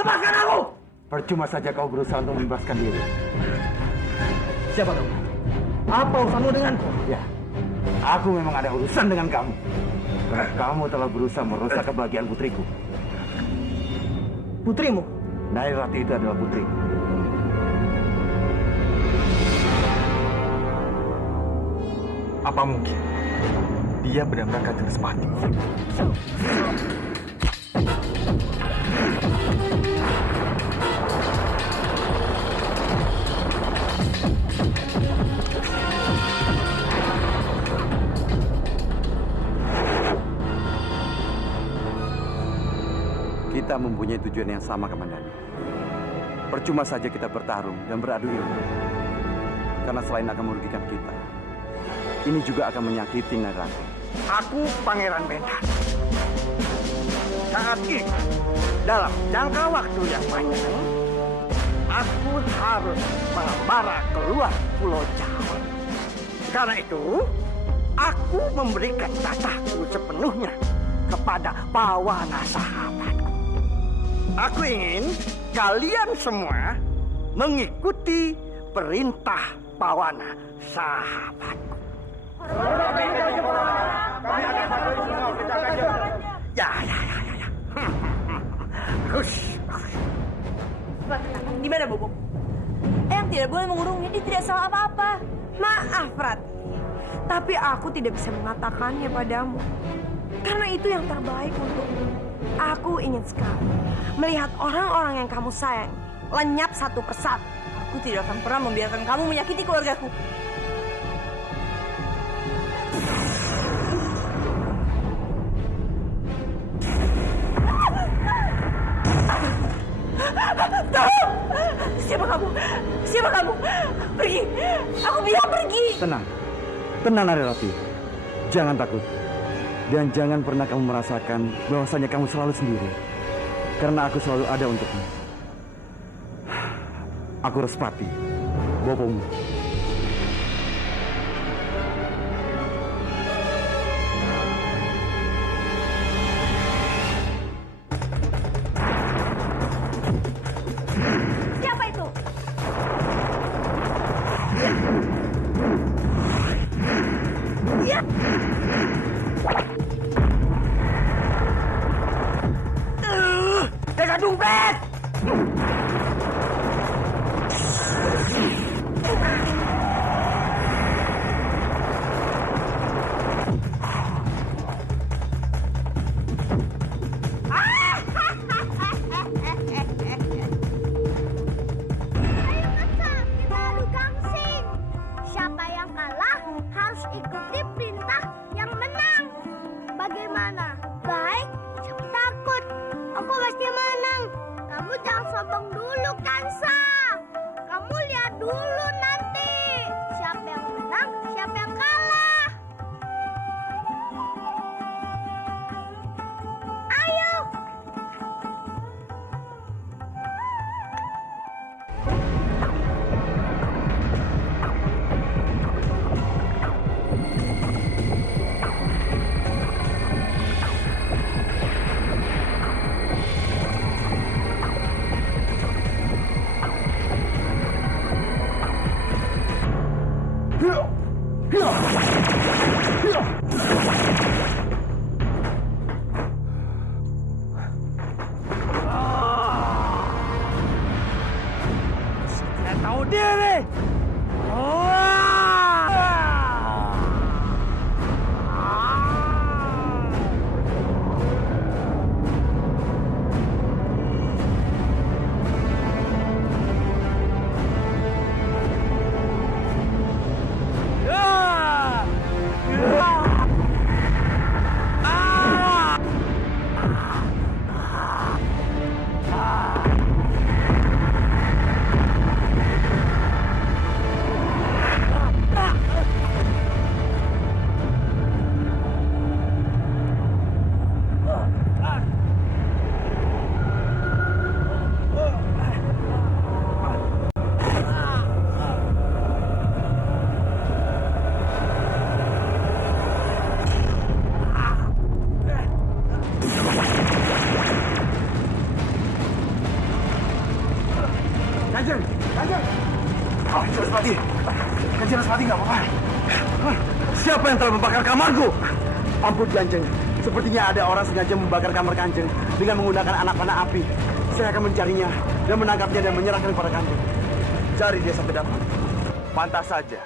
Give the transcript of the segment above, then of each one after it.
Lepaskan aku! Percuma saja kau berusaha untuk membebaskan diri. Siapa kamu? Apa urusanmu denganku? Ya, aku memang ada urusan dengan kamu. Karena kamu telah berusaha merusak kebahagiaan putriku. Putrimu? Nairati itu adalah putriku. Apa mungkin dia benar-benar Kanjeng Respati? Kita mempunyai tujuan yang sama, Kamandanu. Percuma saja kita bertarung dan beradu ilmu. Karena selain akan merugikan kita, ini juga akan menyakiti Nairati. Aku Pangeran Bendan. Saat ini, dalam jangka waktu yang panjang, aku harus mengembara keluar Pulau Jawa. Karena itu, aku memberikan tataku sepenuhnya kepada Pawana sahabatku. Aku ingin kalian semua mengikuti perintah Pawana sahabatku. Ya. Bagus. Di mana Bobo? Eyang tidak boleh mengurungnya, dia tidak salah apa-apa. Maaf, Rati. Tapi aku tidak bisa mengatakannya padamu. Karena itu yang terbaik untukmu. Aku ingin sekali melihat orang-orang yang kamu sayang lenyap satu persatu. Aku tidak akan pernah membiarkan kamu menyakiti keluargaku. Tolong! Siapa kamu? Siapa kamu? Pergi! Aku bilang pergi! Tenang. Tenang, Nairati. Jangan takut. Dan jangan pernah kamu merasakan bahwasanya kamu selalu sendiri. Karena aku selalu ada untukmu. Aku Respati, bopomu. Siapa itu? Ya. Jaga dompet! Siapa yang kalah harus ikuti perintah yang menang. Bagaimana? Baik, siapa takut? Aku pasti menang. Kamu jangan sombong dulu, Kansa. Kamu lihat dulu nanti. Siapa yang menang, siapa yang kalah. Ayo. Tidak tahu diri. Kanjeng! Kanjeng! Oh, Saraswati! Kanjeng Saraswati nggak apa-apa. Siapa yang telah membakar kamarku? Ampun Kanjeng, sepertinya ada orang sengaja membakar kamar Kanjeng dengan menggunakan anak panah api. Saya akan mencarinya dan menangkapnya dan menyerahkan kepada Kanjeng. Cari dia sampai dapat. Pantas saja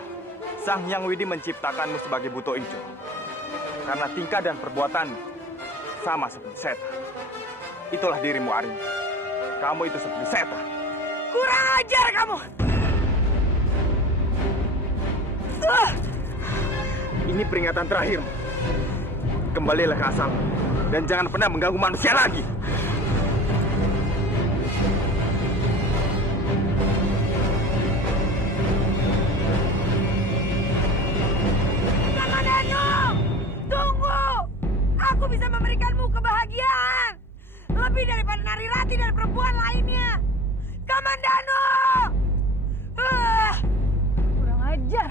Sang Hyang Widi menciptakanmu sebagai buto ijo. Karena tingkah dan perbuatan sama seperti setan. Itulah dirimu, Arim. Kamu itu seperti setan. Kurang ajar kamu! Ini peringatan terakhir. Kembalilah ke asalmu dan jangan pernah mengganggu manusia lagi. Kamandanu! Tunggu! Aku bisa memberikanmu kebahagiaan! Lebih daripada Nari Rati dan perempuan lainnya! Kamandanu! Kurang ajar.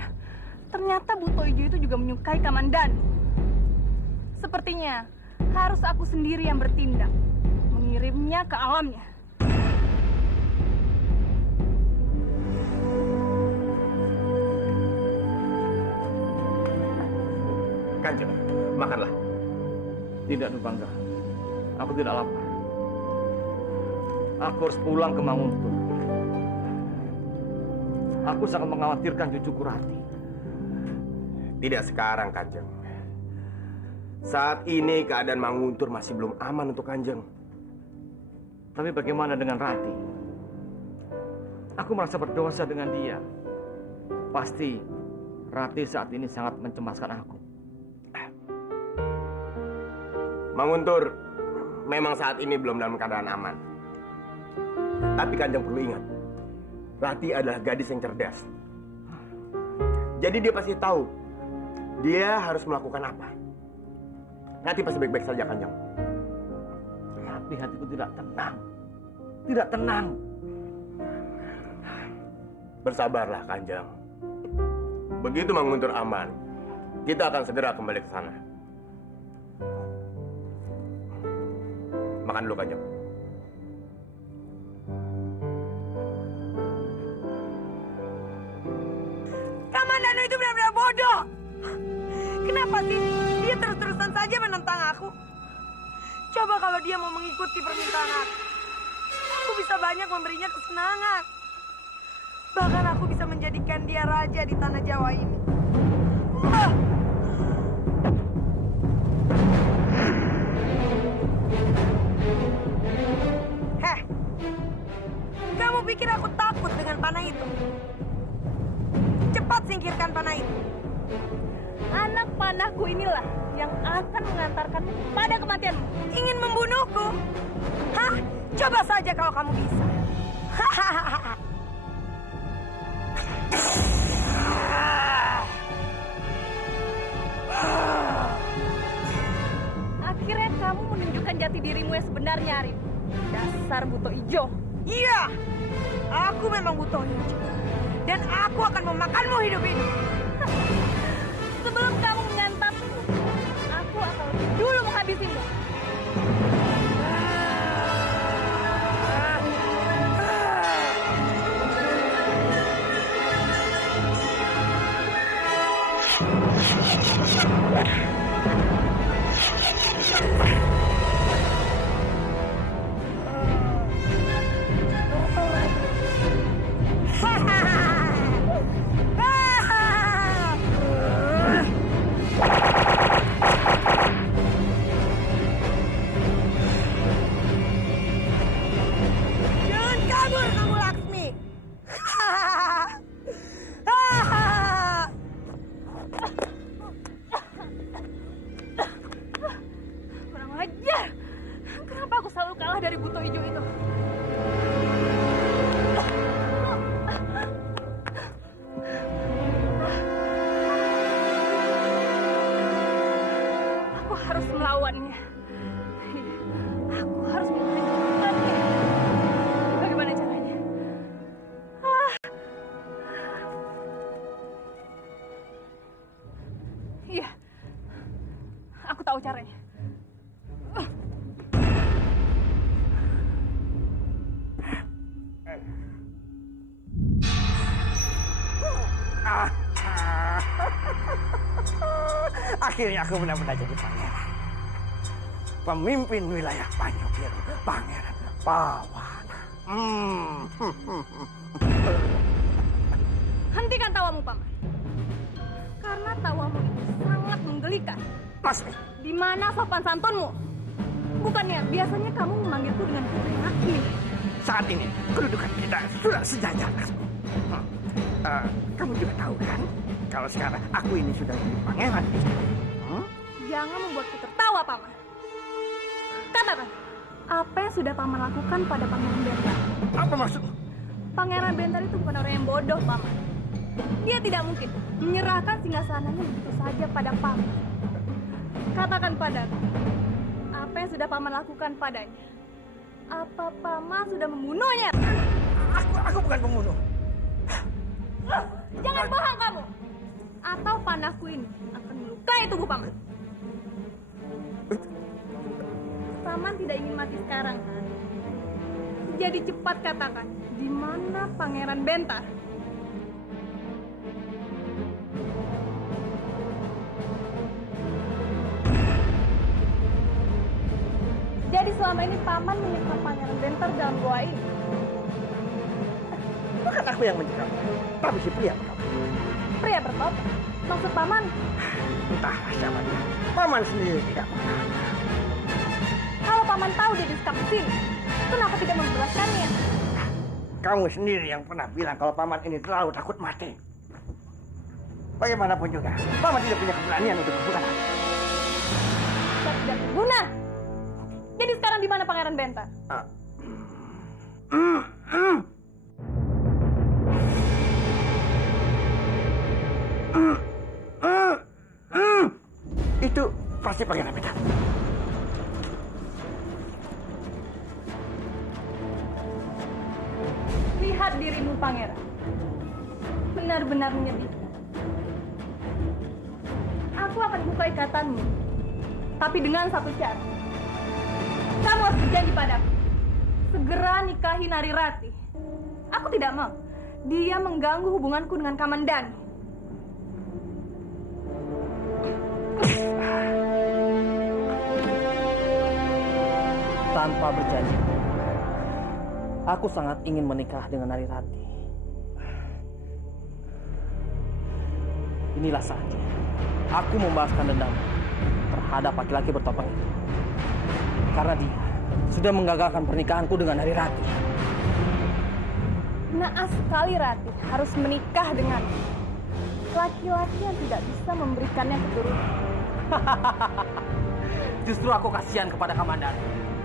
Ternyata Buto Ijo itu juga menyukai Kamandanu. Sepertinya harus aku sendiri yang bertindak, mengirimnya ke alamnya. Kanjeng, makanlah. Tidak, Nubangga. Aku tidak lapar. Aku harus pulang ke Manguntur. Aku sangat mengkhawatirkan cucuku Rati. Tidak sekarang, Kanjeng. Saat ini keadaan Manguntur masih belum aman untuk Kanjeng. Tapi bagaimana dengan Rati? Aku merasa berdosa dengan dia. Pasti Rati saat ini sangat mencemaskan aku. Manguntur memang saat ini belum dalam keadaan aman. Tapi Kanjeng perlu ingat, Rati adalah gadis yang cerdas. Jadi dia pasti tahu dia harus melakukan apa. Rati pasti baik-baik saja, Kanjeng. Tapi hatiku tidak tenang. Tidak tenang. Bersabarlah, Kanjeng. Begitu Manguntur aman, kita akan segera kembali ke sana. Makan dulu, Kanjeng. Kamandanu itu benar-benar bodoh! Kenapa sih dia terus-terusan saja menentang aku? Coba kalau dia mau mengikuti permintaan aku bisa banyak memberinya kesenangan. Bahkan aku bisa menjadikan dia raja di tanah Jawa ini. Heh, kamu pikir aku takut dengan panah itu? Cepat singkirkan panah itu. Anak panahku inilah yang akan mengantarkanmu pada kematianmu. Ingin membunuhku? Hah? Coba saja kalau kamu bisa. Akhirnya kamu menunjukkan jati dirimu yang sebenarnya, Arif. Dasar Buto Ijo. Iya, aku memang butuh hijau. Dan aku akan memakanmu hidup-hidup. Sebelum kamu mengantarku, aku akan lebih dulu menghabisimu. Jangan kabur kamu, Laksmi. Kurang ajar. Kenapa aku selalu kalah dari Buto Ijo itu? Aku harus melawannya. Aku harus menghancurkannya. Bagaimana caranya? Iya, aku tahu caranya. Akhirnya aku benar-benar jadi pangeran. Pemimpin wilayah Panyu Biru, Pangeran Pawan. Hentikan tawamu, Paman. Karena tawamu itu sangat menggelikan. Masmi, Di mana sopan santunmu? Bukannya biasanya kamu memanggilku dengan putri Laki. saat ini kedudukan kita sudah sejajar. Kamu juga tahu kan, kalau sekarang aku ini sudah jadi pangeran. Jangan membuatku tertawa, Paman. Katakan, apa yang sudah Paman lakukan pada Pangeran Bentar? Apa maksudmu? Pangeran Bentar itu bukan orang yang bodoh, Paman. Dia tidak mungkin menyerahkan singgasananya begitu saja pada Paman. Katakan padaku, apa yang sudah Paman lakukan padanya? Apa Paman sudah membunuhnya? Aku bukan pembunuh. Jangan bohong kamu! Atau panahku ini akan melukai tubuh Paman. Paman tidak ingin mati sekarang, kan? Jadi cepat katakan, di mana Pangeran Bentar? Jadi selama ini Paman menyimpan Pangeran Bentar dalam gua ini. Bukan aku yang mencegah, tapi si pria kamu. Pria bertobat? Maksud Paman? Entahlah siapa dia. Paman sendiri tidak mengenal. Kalau Paman tahu dia disekap di sini, kenapa tidak membebaskannya? Kamu sendiri yang pernah bilang kalau paman ini terlalu takut mati. Bagaimanapun juga, paman tidak punya keberanian untuk berbuat. Saya tidak berguna. Jadi sekarang di mana Pangeran Bentar? Itu pasti Pangeran Bentar. Lihat dirimu, Pangeran. Benar-benar menyedihkan. Aku akan buka ikatanmu. Tapi dengan satu syarat. Kamu harus berjanji padaku. Segera nikahi Nari Rati. Aku tidak mau. Dia mengganggu hubunganku dengan Kamandanu. Tanpa berjanji, aku sangat ingin menikah dengan Nari Rati. Inilah saatnya aku membalaskan dendam terhadap laki-laki bertopeng itu. Karena dia sudah menggagalkan pernikahanku dengan Nari Rati. Naas sekali Rati harus menikah dengan laki-laki yang tidak bisa memberikannya keturunan. Justru aku kasihan kepada Kamandanu.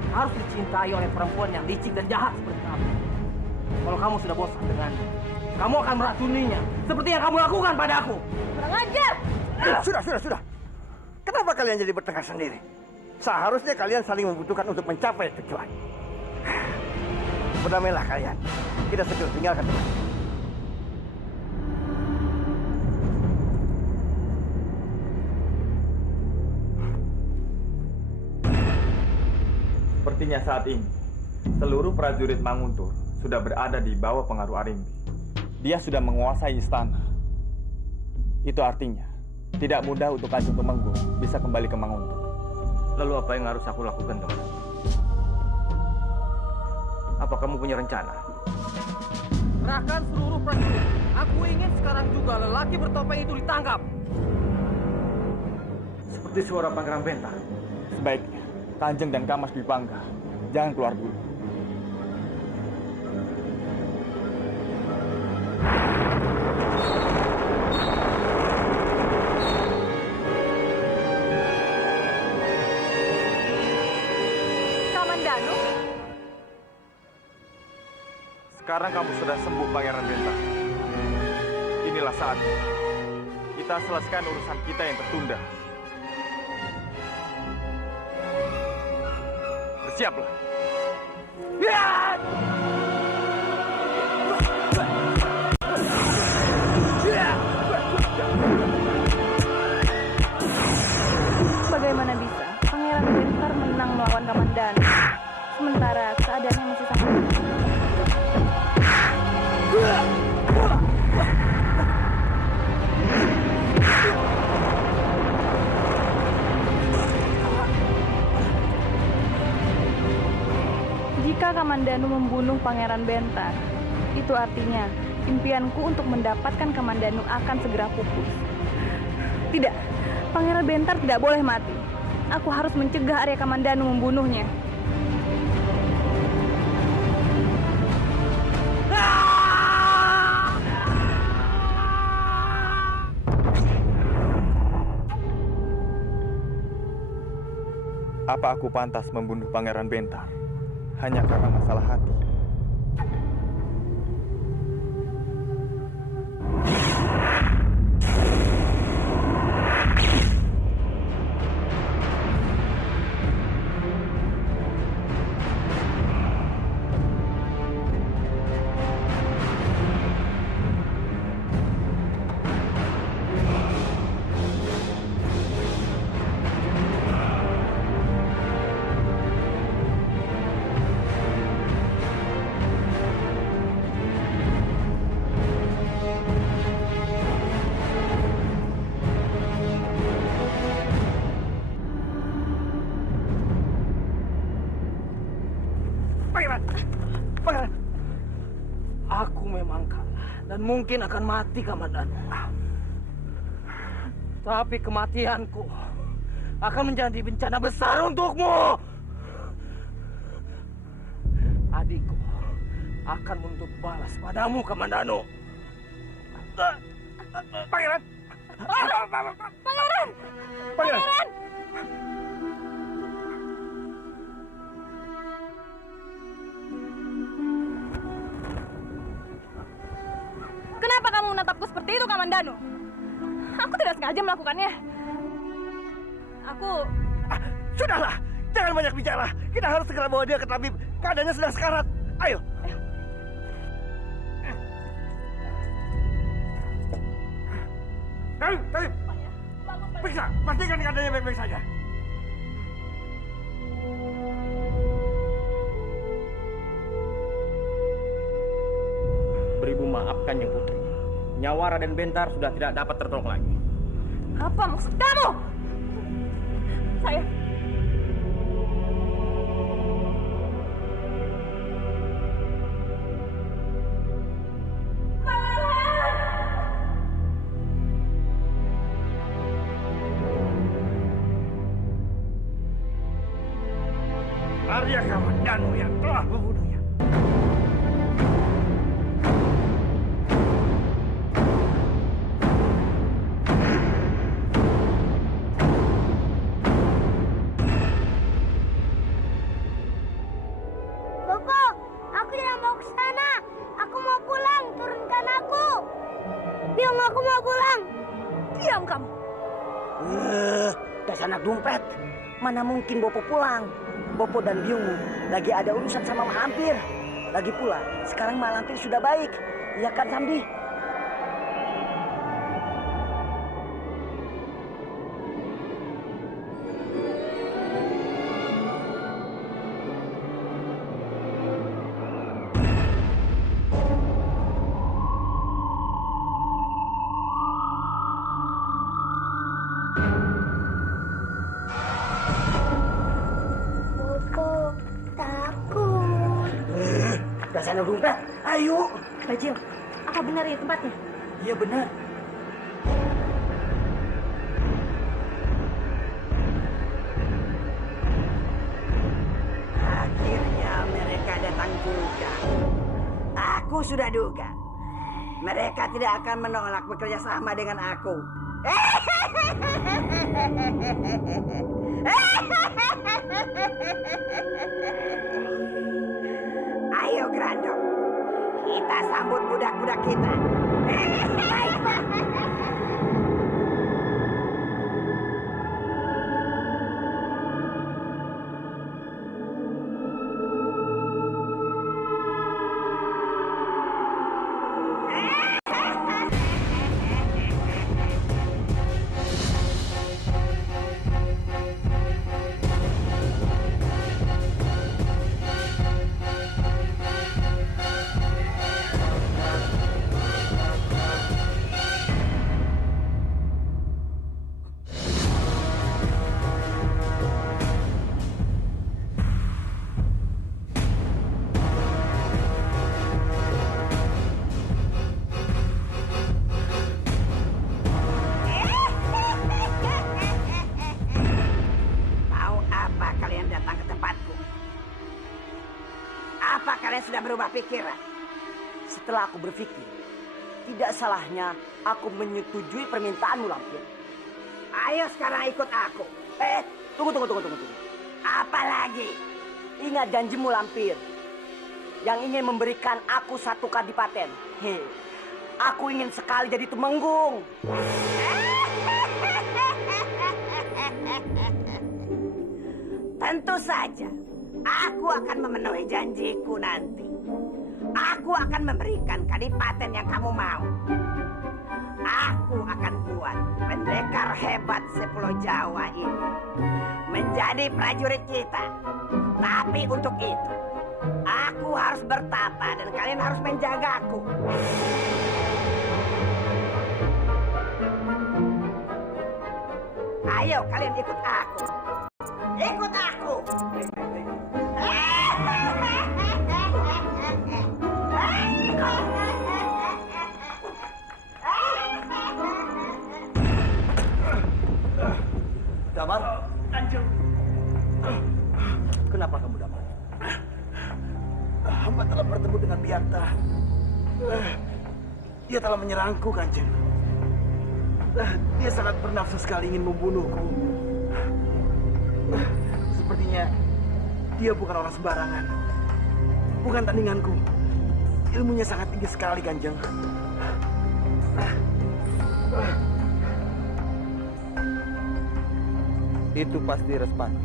Harus dicintai oleh perempuan yang licik dan jahat seperti kamu. Kalau kamu sudah bosan dengannya, kamu akan meracuninya seperti yang kamu lakukan pada aku. Kurang ajar! Sudah. Kenapa kalian jadi bertengkar sendiri? Seharusnya kalian saling membutuhkan untuk mencapai tujuan. Berdamailah kalian. Kita segera tinggalkan tempat ini. Sepertinya saat ini, seluruh prajurit Manguntur sudah berada di bawah pengaruh Arimbi. Dia sudah menguasai istana. Itu artinya, tidak mudah untuk Kanjeng Tumenggung bisa kembali ke Manguntur. Lalu apa yang harus aku lakukan, teman? Apa kamu punya rencana? Kerahkan seluruh prajurit. Aku ingin sekarang juga lelaki bertopeng itu ditangkap. Seperti suara Pangeran Bentar. Sebaiknya, Kanjeng dan Kamas Bipangga jangan keluar dulu. Kamandanu? Sekarang kamu sudah sembuh, Pangeran Bentar. Inilah saatnya. Kita selesaikan urusan kita yang tertunda. Bersiaplah. Bagaimana bisa Pangeran Bentar menang melawan Kamandanu? Sementara keadaannya masih sangat... Kamandanu membunuh Pangeran Bentar, itu artinya impianku untuk mendapatkan Kamandanu akan segera pupus. Tidak, Pangeran Bentar tidak boleh mati. Aku harus mencegah Arya Kamandanu membunuhnya. Apa aku pantas membunuh Pangeran Bentar hanya karena masalah hati? Pangeran, aku memang kalah dan mungkin akan mati, Kamandanu. Tapi kematianku akan menjadi bencana besar untukmu. Adikku akan menuntut balas padamu, Kamandanu. Pangeran! Pangeran! Pangeran! Kenapa kamu menatapku seperti itu, Kamandanu? Aku tidak sengaja melakukannya. Aku... Sudahlah, jangan banyak bicara. Kita harus segera bawa dia ke tabib. Keadaannya sedang sekarat. Ayo. Tabib. Periksa, pastikan keadaannya baik-baik saja. Beribu maaf, Kanjeng Putri. Nyawa Raden Bentar sudah tidak dapat tertolong lagi. Apa maksud kamu? Saya... Arya Kamandanu yang telah membunuhnya. Koko, aku tidak mau ke sana. Aku mau pulang, turunkan aku. Biung, aku mau pulang. Diam kamu. Dasar anak dompet. Mana mungkin Bopo pulang? Bopo dan Biungmu lagi ada urusan sama Malampir. Lagi pula, sekarang Malampir sudah baik. Iya kan, Sambi? Bopo, takut. Dasar anak dompet. Ayo. Bajil, apa benar ini tempatnya? Iya benar. Akhirnya mereka datang juga. Aku sudah duga. Mereka tidak akan menolak bekerja sama dengan aku. Ayo Grandong, kita sambut budak-budak kita. berubah pikiran. Setelah aku berpikir, tidak salahnya aku menyetujui permintaanmu, Lampir. Ayo sekarang ikut aku. Tunggu. Apa lagi? Ingat janjimu, Lampir. Yang ingin memberikan aku 1 kadipaten. Aku ingin sekali jadi Tumenggung. Tentu saja, aku akan memenuhi janjiku nanti. Aku akan memberikan kadipaten yang kamu mau. Aku akan buat pendekar hebat sepulau Jawa ini menjadi prajurit kita. Tapi untuk itu, aku harus bertapa dan kalian harus menjagaku. Ayo kalian ikut aku. Ikut aku. Damar, Kanjeng. Kenapa kamu, Damar? Hamba telah bertemu dengan Biakta. Dia telah menyerangku, Kanjeng. Dia sangat bernafsu sekali ingin membunuhku. Sepertinya dia bukan orang sembarangan. Bukan tandinganku. Ilmunya sangat tinggi sekali, Kanjeng. Itu pasti Respati.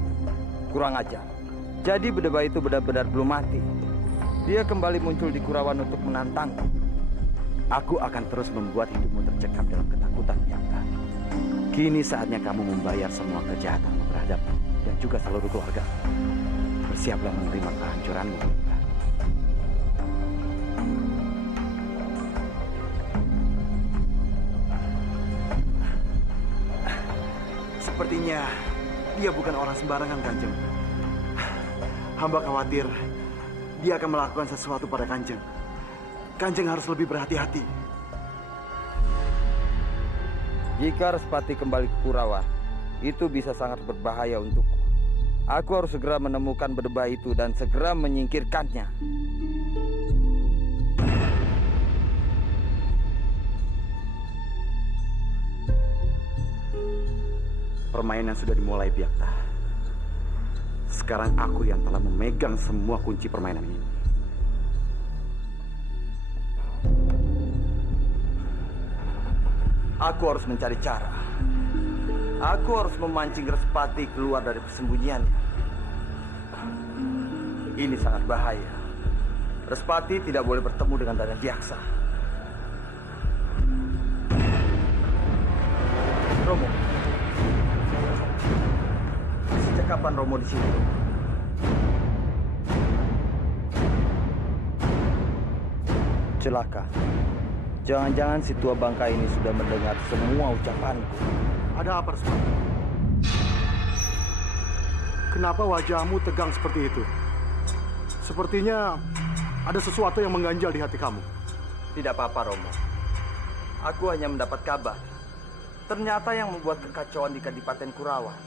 Kurang ajar. Jadi Bedebah itu benar-benar belum mati. Dia kembali muncul di Kurawan untuk menantangku. Aku akan terus membuat hidupmu tercekam dalam ketakutan, Biakta. Kini saatnya kamu membayar semua kejahatanmu terhadap dan juga seluruh keluarga. Bersiaplah menerima kehancuranmu, Biakta. Sepertinya dia bukan orang sembarangan, Kanjeng. Hamba khawatir dia akan melakukan sesuatu pada Kanjeng. Kanjeng harus lebih berhati-hati. Jika Respati kembali ke Kurawan, itu bisa sangat berbahaya untukku. Aku harus segera menemukan Bedebah itu dan segera menyingkirkannya. Permainan sudah dimulai, Biakta. Sekarang aku yang telah memegang semua kunci permainan ini. Aku harus mencari cara. Aku harus memancing Respati keluar dari persembunyiannya. Ini sangat bahaya. Respati tidak boleh bertemu dengan Dana Diaksa. Romo. Sejak kapan Romo di sini? Celaka. Jangan-jangan si tua bangka ini sudah mendengar semua ucapanku. Ada apa, Respati? Kenapa wajahmu tegang seperti itu? Sepertinya ada sesuatu yang mengganjal di hati kamu. Tidak apa-apa, Romo. Aku hanya mendapat kabar. Ternyata yang membuat kekacauan di Kadipaten Kurawan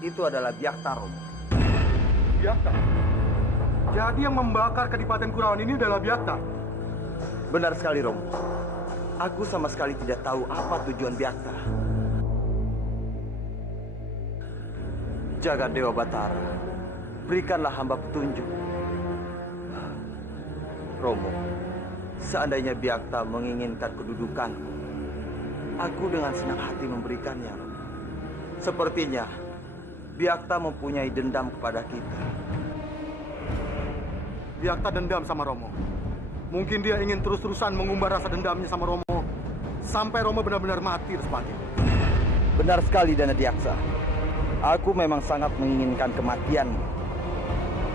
itu adalah Biakta, Romo. Biakta? Jadi yang membakar Kadipaten Kurawan ini adalah Biakta? Benar sekali, Romo. Aku sama sekali tidak tahu apa tujuan Biakta. Jagat Dewa Batara, berikanlah hamba petunjuk. Romo, seandainya Biakta menginginkan kedudukanku, aku dengan senang hati memberikannya, Romo. Sepertinya Biakta mempunyai dendam kepada kita. Biakta dendam sama Romo. Mungkin dia ingin terus-terusan mengumbar rasa dendamnya sama Romo sampai Romo benar-benar mati, Respati. Benar sekali, Dana Diaksa. Aku memang sangat menginginkan kematianmu.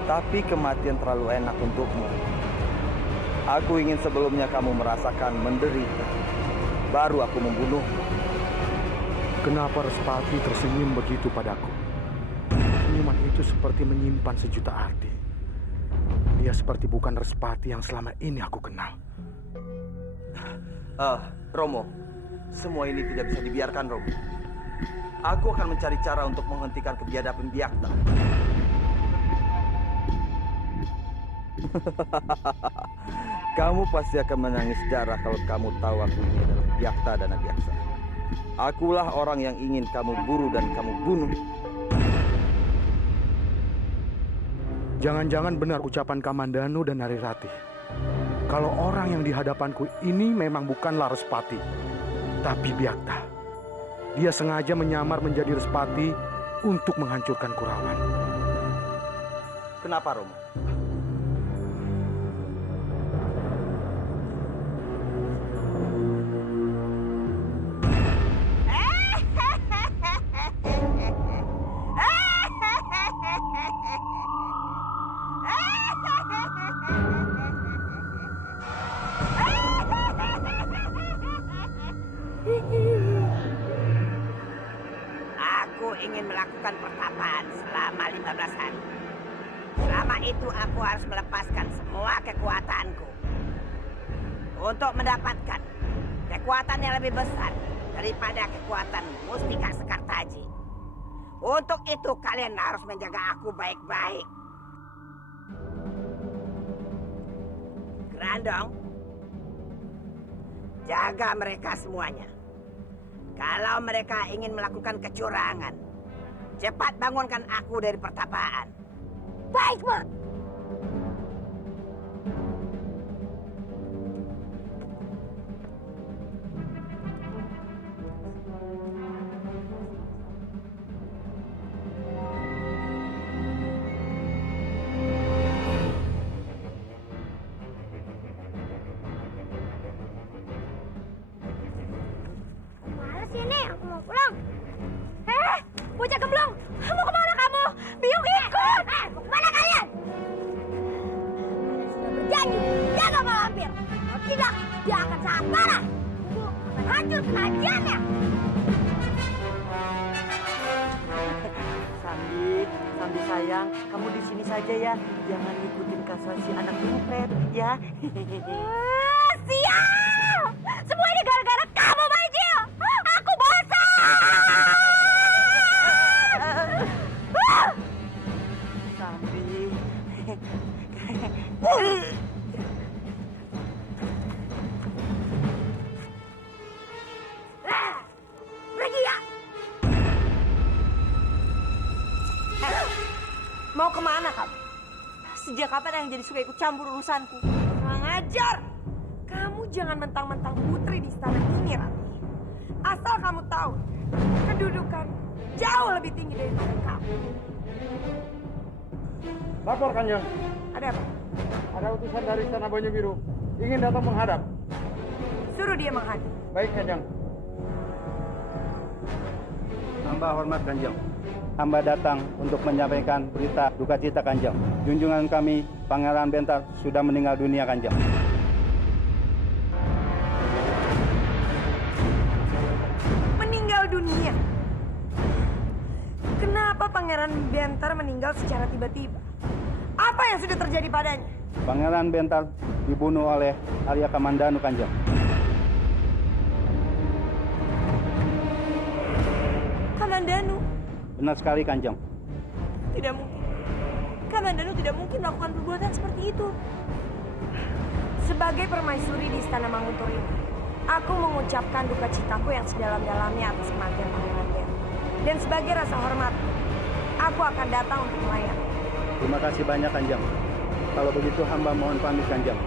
Tapi kematian terlalu enak untukmu. Aku ingin sebelumnya kamu merasakan menderita. Baru aku membunuhmu. Kenapa Respati tersenyum begitu padaku? Senyuman itu seperti menyimpan sejuta arti. Dia seperti bukan Respati yang selama ini aku kenal. Romo, semua ini tidak bisa dibiarkan, Romo. Aku akan mencari cara untuk menghentikan kebiadaban Biakta. Kamu pasti akan menangis darah kalau kamu tahu aku ini adalah Byakta dan Adiaksa. Akulah orang yang ingin kamu buru dan kamu bunuh. Jangan-jangan benar ucapan Kamandanu dan Narirati. Kalau orang yang di hadapanku ini memang bukanlah Respati, tapi Byakta. Dia sengaja menyamar menjadi Respati untuk menghancurkan Kurawan. Kenapa, Romo? Aku ingin melakukan pertapaan selama 15 hari. Selama itu aku harus melepaskan semua kekuatanku untuk mendapatkan kekuatan yang lebih besar daripada kekuatan Mustika Sekartaji. Untuk itu kalian harus menjaga aku baik-baik. Grandong, jaga mereka semuanya. Kalau mereka ingin melakukan kecurangan, cepat bangunkan aku dari pertapaan. Baik, Mak. Males ini, aku mau pulang. Bocah gemblong, mau kemana kamu? Biung ikut! Mau kemana kalian? Kalian sudah berjanji jaga Malampir. Kalau tidak, dia akan sangat marah. Akan hancur kerajanya. Sambi sayang, kamu di sini saja ya. Jangan ngikutin kasasi anak dompet ya. Sial! Semua ini gara-gara kamu, Bajil. Aku bosan. Sambi. Pergi ya. Mau kemana kamu? Sejak kapan yang jadi suka ikut campur urusanku? Kurang ajar! Kamu jangan mentang-mentang putri di istana ini, Rati. Asal kamu tahu, kedudukan jauh lebih tinggi daripada kamu. Lapor, Kanjeng. Ada apa? Ada utusan dari Istana Banyu Biru. Ingin datang menghadap. Suruh dia menghadap. Baik, Kanjeng. Hamba hormat Kanjeng. Hamba datang untuk menyampaikan berita duka cita Kanjeng. Junjungan kami, Pangeran Bentar, sudah meninggal dunia Kanjeng. Meninggal dunia? Kenapa Pangeran Bentar meninggal secara tiba-tiba? Apa yang sudah terjadi padanya? Pangeran Bentar dibunuh oleh Arya Kamandanu Kanjeng. Kamandanu? Benar sekali Kanjeng. Tidak mungkin. Kamandanu tidak mungkin melakukan perbuatan seperti itu. Sebagai permaisuri di Istana Manguntur ini, aku mengucapkan duka citaku yang sedalam-dalamnya atas kematian Pangeran Ben. Dan sebagai rasa hormat, aku akan datang untuk melayani. Terima kasih banyak Kanjeng. Kalau begitu hamba mohon pamit Kanjeng.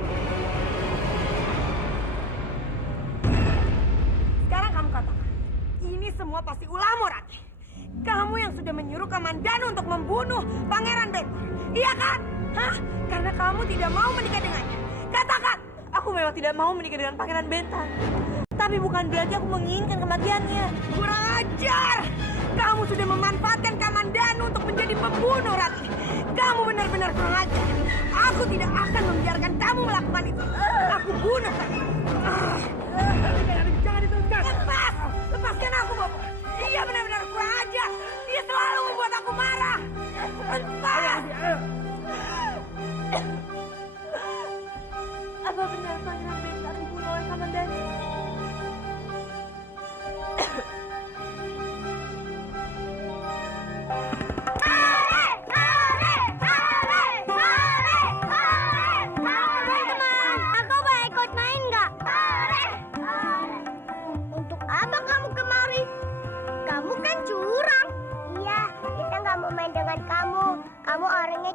Sekarang kamu katakan, ini semua pasti ulahmu, Rati. Kamu yang sudah menyuruh Kamandanu untuk membunuh Pangeran Bentar. Iya kan? Hah? Karena kamu tidak mau menikah dengannya. Katakan! Aku memang tidak mau menikah dengan Pangeran Bentar. Tapi bukan berarti aku menginginkan kematiannya. Kurang ajar! Kamu sudah memanfaatkan Kamandanu untuk menjadi pembunuh, Rati. Kamu benar-benar kurang ajar. Aku tidak akan membiarkan kamu melakukan itu. Aku bunuh kamu. Jangan diteruskan. Lepas! Lepaskan aku, Bapak. Dia benar-benar kurang ajar. Dia selalu membuat aku marah. Lepas! Apa benar Pangeran Bentar dibunuh oleh Kamandanu?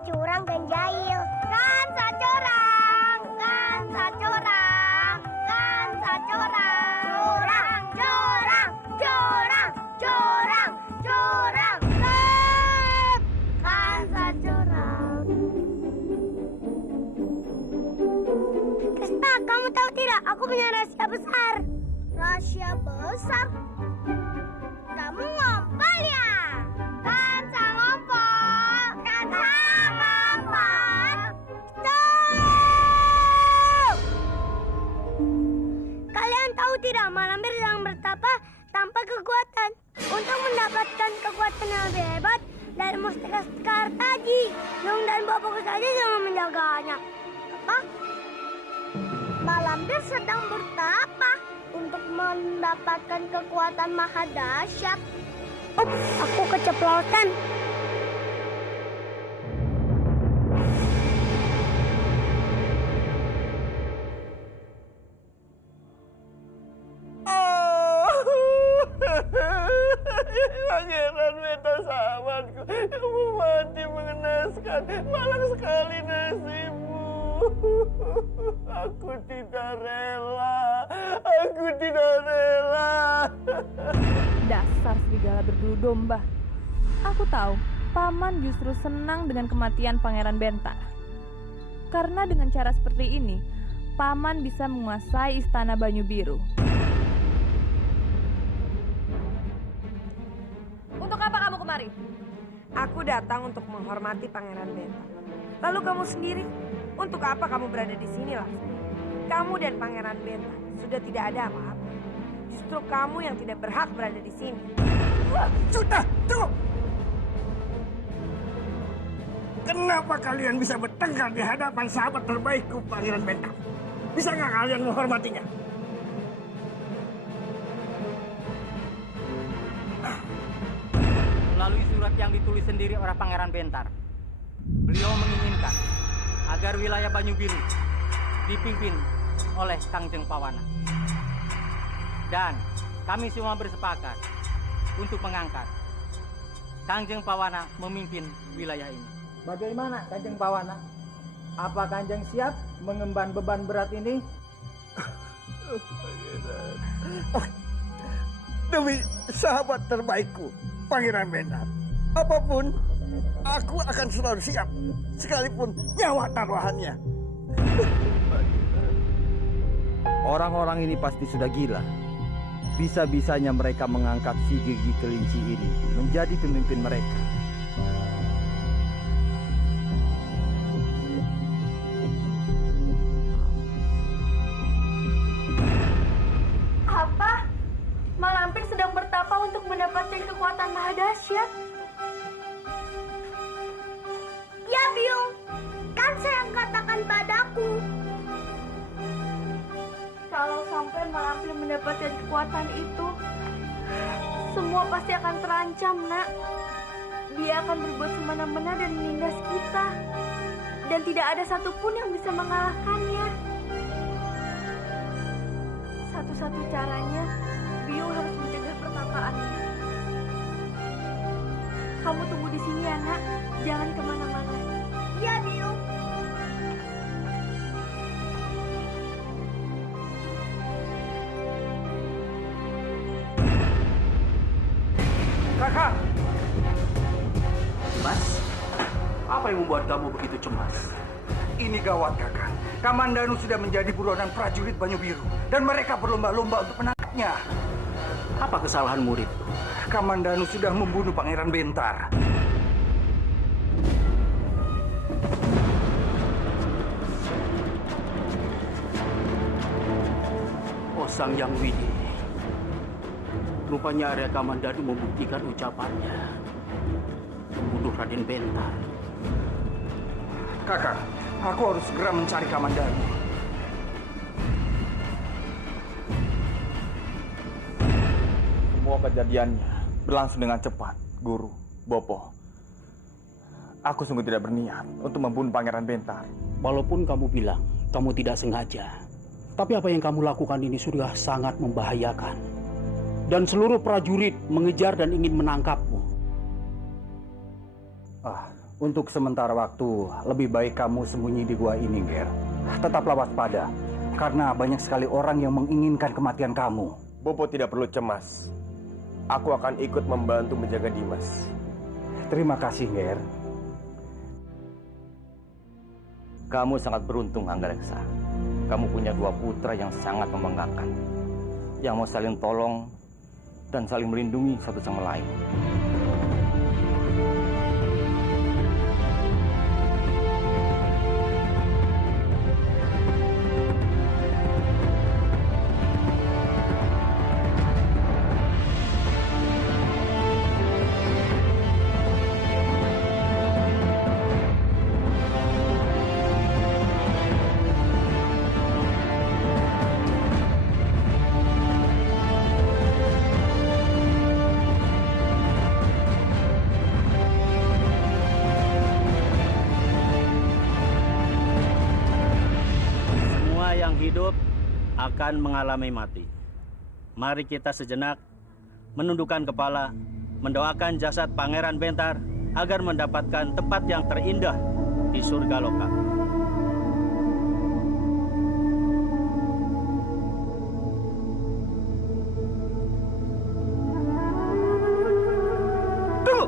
curang dan jahil. Kansa curang, Kansa curang, Kansa curang. Curang, curang, curang, curang, curang. Kansa curang. Krisna, kamu tahu tidak? Aku punya rahasia besar. Rahasia besar? Kamu ngompol ya? Kansa ngompol, Kansa ngompol. Stop! Kalian tahu tidak, Malampir sedang bertapa tanpa kekuatan. Untuk mendapatkan kekuatan yang lebih hebat dari Mustika Sekartaji, Yung dan Boboku saja jangan menjaganya. Apa? Malampir sedang bertapa untuk mendapatkan kekuatan maha dahsyat. Ups, aku keceplosan. Pangeran Benta sahabatku, kamu mati mengenaskan. Malang sekali nasibmu. Aku tidak rela. Aku tidak rela. Dasar serigala berbulu domba. Aku tahu, Paman justru senang dengan kematian Pangeran Benta. Karena dengan cara seperti ini, Paman bisa menguasai istana Banyu Biru. Untuk apa kamu kemari? Aku datang untuk menghormati Pangeran Benta. Lalu kamu sendiri, untuk apa kamu berada di sini, Laksmi? Kamu dan Pangeran Benta sudah tidak ada apa-apa. Justru kamu yang tidak berhak berada di sini. Sudah, cukup. Kenapa kalian bisa bertengkar di hadapan sahabat terbaikku, Pangeran Benta? Bisa nggak kalian menghormatinya? Melalui surat yang ditulis sendiri oleh Pangeran Bentar, beliau menginginkan agar wilayah Banyu Biru dipimpin oleh Kangjeng Pawana. Dan kami semua bersepakat untuk mengangkat Kangjeng Pawana memimpin wilayah ini. Bagaimana Kanjeng Pawana? Apa Kanjeng siap mengemban beban berat ini? Demi sahabat terbaikku, Pangeran Bentar, apapun, aku akan selalu siap, sekalipun nyawa taruhannya. Orang-orang ini pasti sudah gila. Bisa-bisanya mereka mengangkat si gigi kelinci ini menjadi pemimpin mereka. Apa? Malampir sedang bertapa untuk mendapatkan kekuatan maha dahsyat. Ya, Byung. Kan saya yang katakan padaku. Kalau sampai Malampir mendapatkan kekuatan itu, semua pasti akan terancam, Nak. Dia akan berbuat semena-mena dan menindas kita. Dan tidak ada satupun yang bisa mengalahkannya. Satu-satu caranya, Byung harus mencegah pertapaannya. Kamu tunggu di sini ya, Nak. Jangan kemana-mana. Ya, Byung. Kakak! Mas, apa yang membuat kamu begitu cemas? Ini gawat, Kakak. Kamandanu sudah menjadi buronan prajurit Banyu Biru dan mereka berlomba-lomba untuk menangkapnya. Apa kesalahan murid? Kamandanu sudah membunuh Pangeran Bentar. Oh, Sang Yang Widi. Rupanya Arya Kamandanu membuktikan ucapannya. Membunuh Raden Bentar. Kakak, aku harus segera mencari Kamandanu. Semua kejadiannya berlangsung dengan cepat, Guru, Bopo. Aku sungguh tidak berniat untuk membunuh Pangeran Bentar. Walaupun kamu bilang kamu tidak sengaja, tapi apa yang kamu lakukan ini sudah sangat membahayakan. Dan seluruh prajurit mengejar dan ingin menangkapmu. Untuk sementara waktu, lebih baik kamu sembunyi di gua ini, Ger. Tetaplah waspada, karena banyak sekali orang yang menginginkan kematian kamu. Bopo tidak perlu cemas. Aku akan ikut membantu menjaga Dimas. Terima kasih, Ger. Kamu sangat beruntung, Anggareksa. Kamu punya dua putra yang sangat membanggakan, yang mau saling tolong dan saling melindungi satu sama lain. Hidup akan mengalami mati. Mari kita sejenak menundukkan kepala, mendoakan jasad Pangeran Bentar agar mendapatkan tempat yang terindah di surga loka. Tunggu!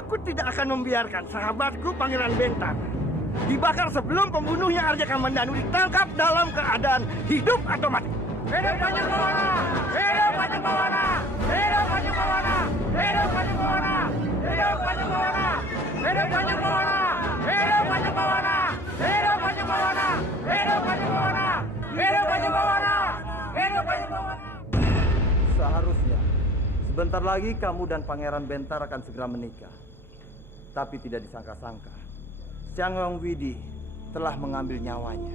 Aku tidak akan membiarkan sahabatku Pangeran Bentar dibakar sebelum pembunuhnya Arya Kamandanu ditangkap dalam keadaan hidup atau mati. Hidup Panjenengan! Hidup Panjenengan! Hidup Panjenengan! Hidup Panjenengan! Hidup Panjenengan! Hidup Panjenengan! Hidup Panjenengan! Hidup Panjenengan! Hidup Panjenengan! Hidup Panjenengan! Hidup Panjenengan! Seharusnya sebentar lagi kamu dan Pangeran Bentar akan segera menikah. Tapi tidak disangka-sangka, Siang Long Widi telah mengambil nyawanya.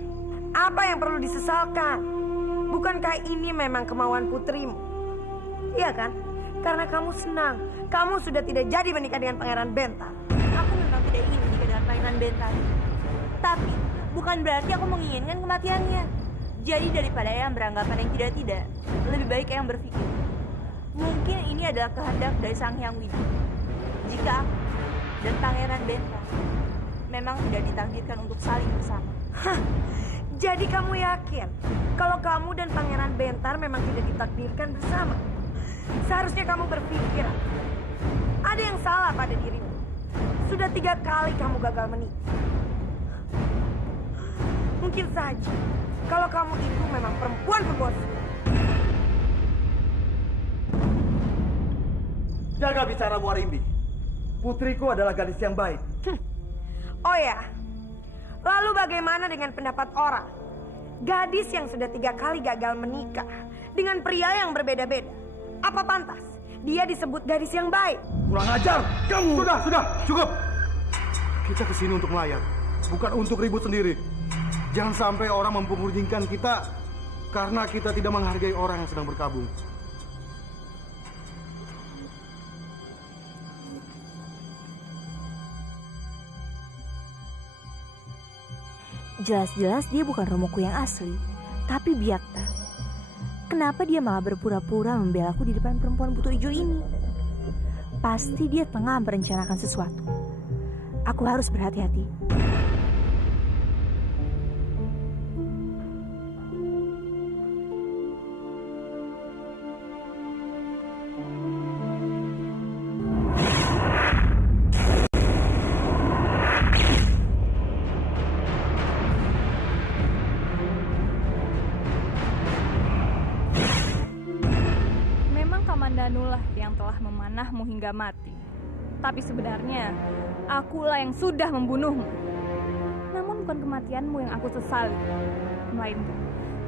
Apa yang perlu disesalkan? Bukankah ini memang kemauan putrimu? Iya kan? Karena kamu senang, kamu sudah tidak jadi menikah dengan Pangeran Bentar. Aku memang tidak ingin menikah dengan Pangeran Bentar. Tapi bukan berarti aku menginginkan kematiannya. Jadi daripada yang beranggapan yang tidak-tidak, lebih baik yang berpikir. Mungkin ini adalah kehendak dari Sang Hyang Widi. Jika aku dan Pangeran Bentar memang tidak ditakdirkan untuk saling bersama. Hah, jadi kamu yakin kalau kamu dan Pangeran Bentar memang tidak ditakdirkan bersama? Seharusnya kamu berpikir, ada yang salah pada dirimu. Sudah 3 kali kamu gagal menikah. Mungkin saja kalau kamu itu memang perempuan pembosan. Jaga bicara Warimbi. Putriku adalah gadis yang baik. Oh ya, lalu bagaimana dengan pendapat orang? Gadis yang sudah 3 kali gagal menikah dengan pria yang berbeda-beda. Apa pantas dia disebut gadis yang baik? Kurang ajar, kamu! Sudah, cukup. Kita kesini untuk melayar, bukan untuk ribut sendiri. Jangan sampai orang mempengaruhkan kita karena kita tidak menghargai orang yang sedang berkabung. Jelas-jelas dia bukan Romoku yang asli, tapi Byakta. Kenapa dia malah berpura-pura membelaku di depan perempuan butuh hijau ini? Pasti dia tengah merencanakan sesuatu. Aku harus berhati-hati. Danulah yang telah memanahmu hingga mati. Tapi sebenarnya, akulah yang sudah membunuhmu. Namun bukan kematianmu yang aku sesali. Melainkan,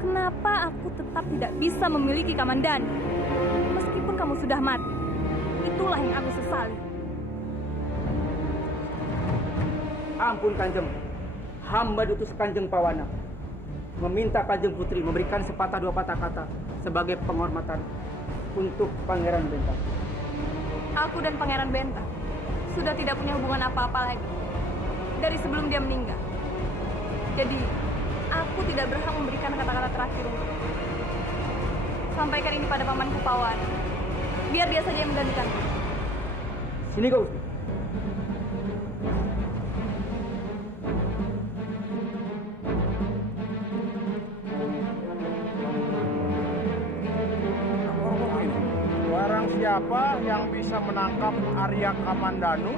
kenapa aku tetap tidak bisa memiliki Kamandanu? Meskipun kamu sudah mati, itulah yang aku sesali. Ampun Kanjeng, hamba diutus Kanjeng Pawana meminta Kanjeng Putri memberikan sepatah dua patah kata sebagai penghormatan untuk Pangeran Bentar. Aku dan Pangeran Bentar sudah tidak punya hubungan apa-apa lagi dari sebelum dia meninggal. Jadi, aku tidak berhak memberikan kata-kata terakhir untukmu. Sampaikan ini pada pamanku Pawan. Biar dia saja yang menggantikanku. Sini kau. Barang siapa yang bisa menangkap Arya Kamandanu,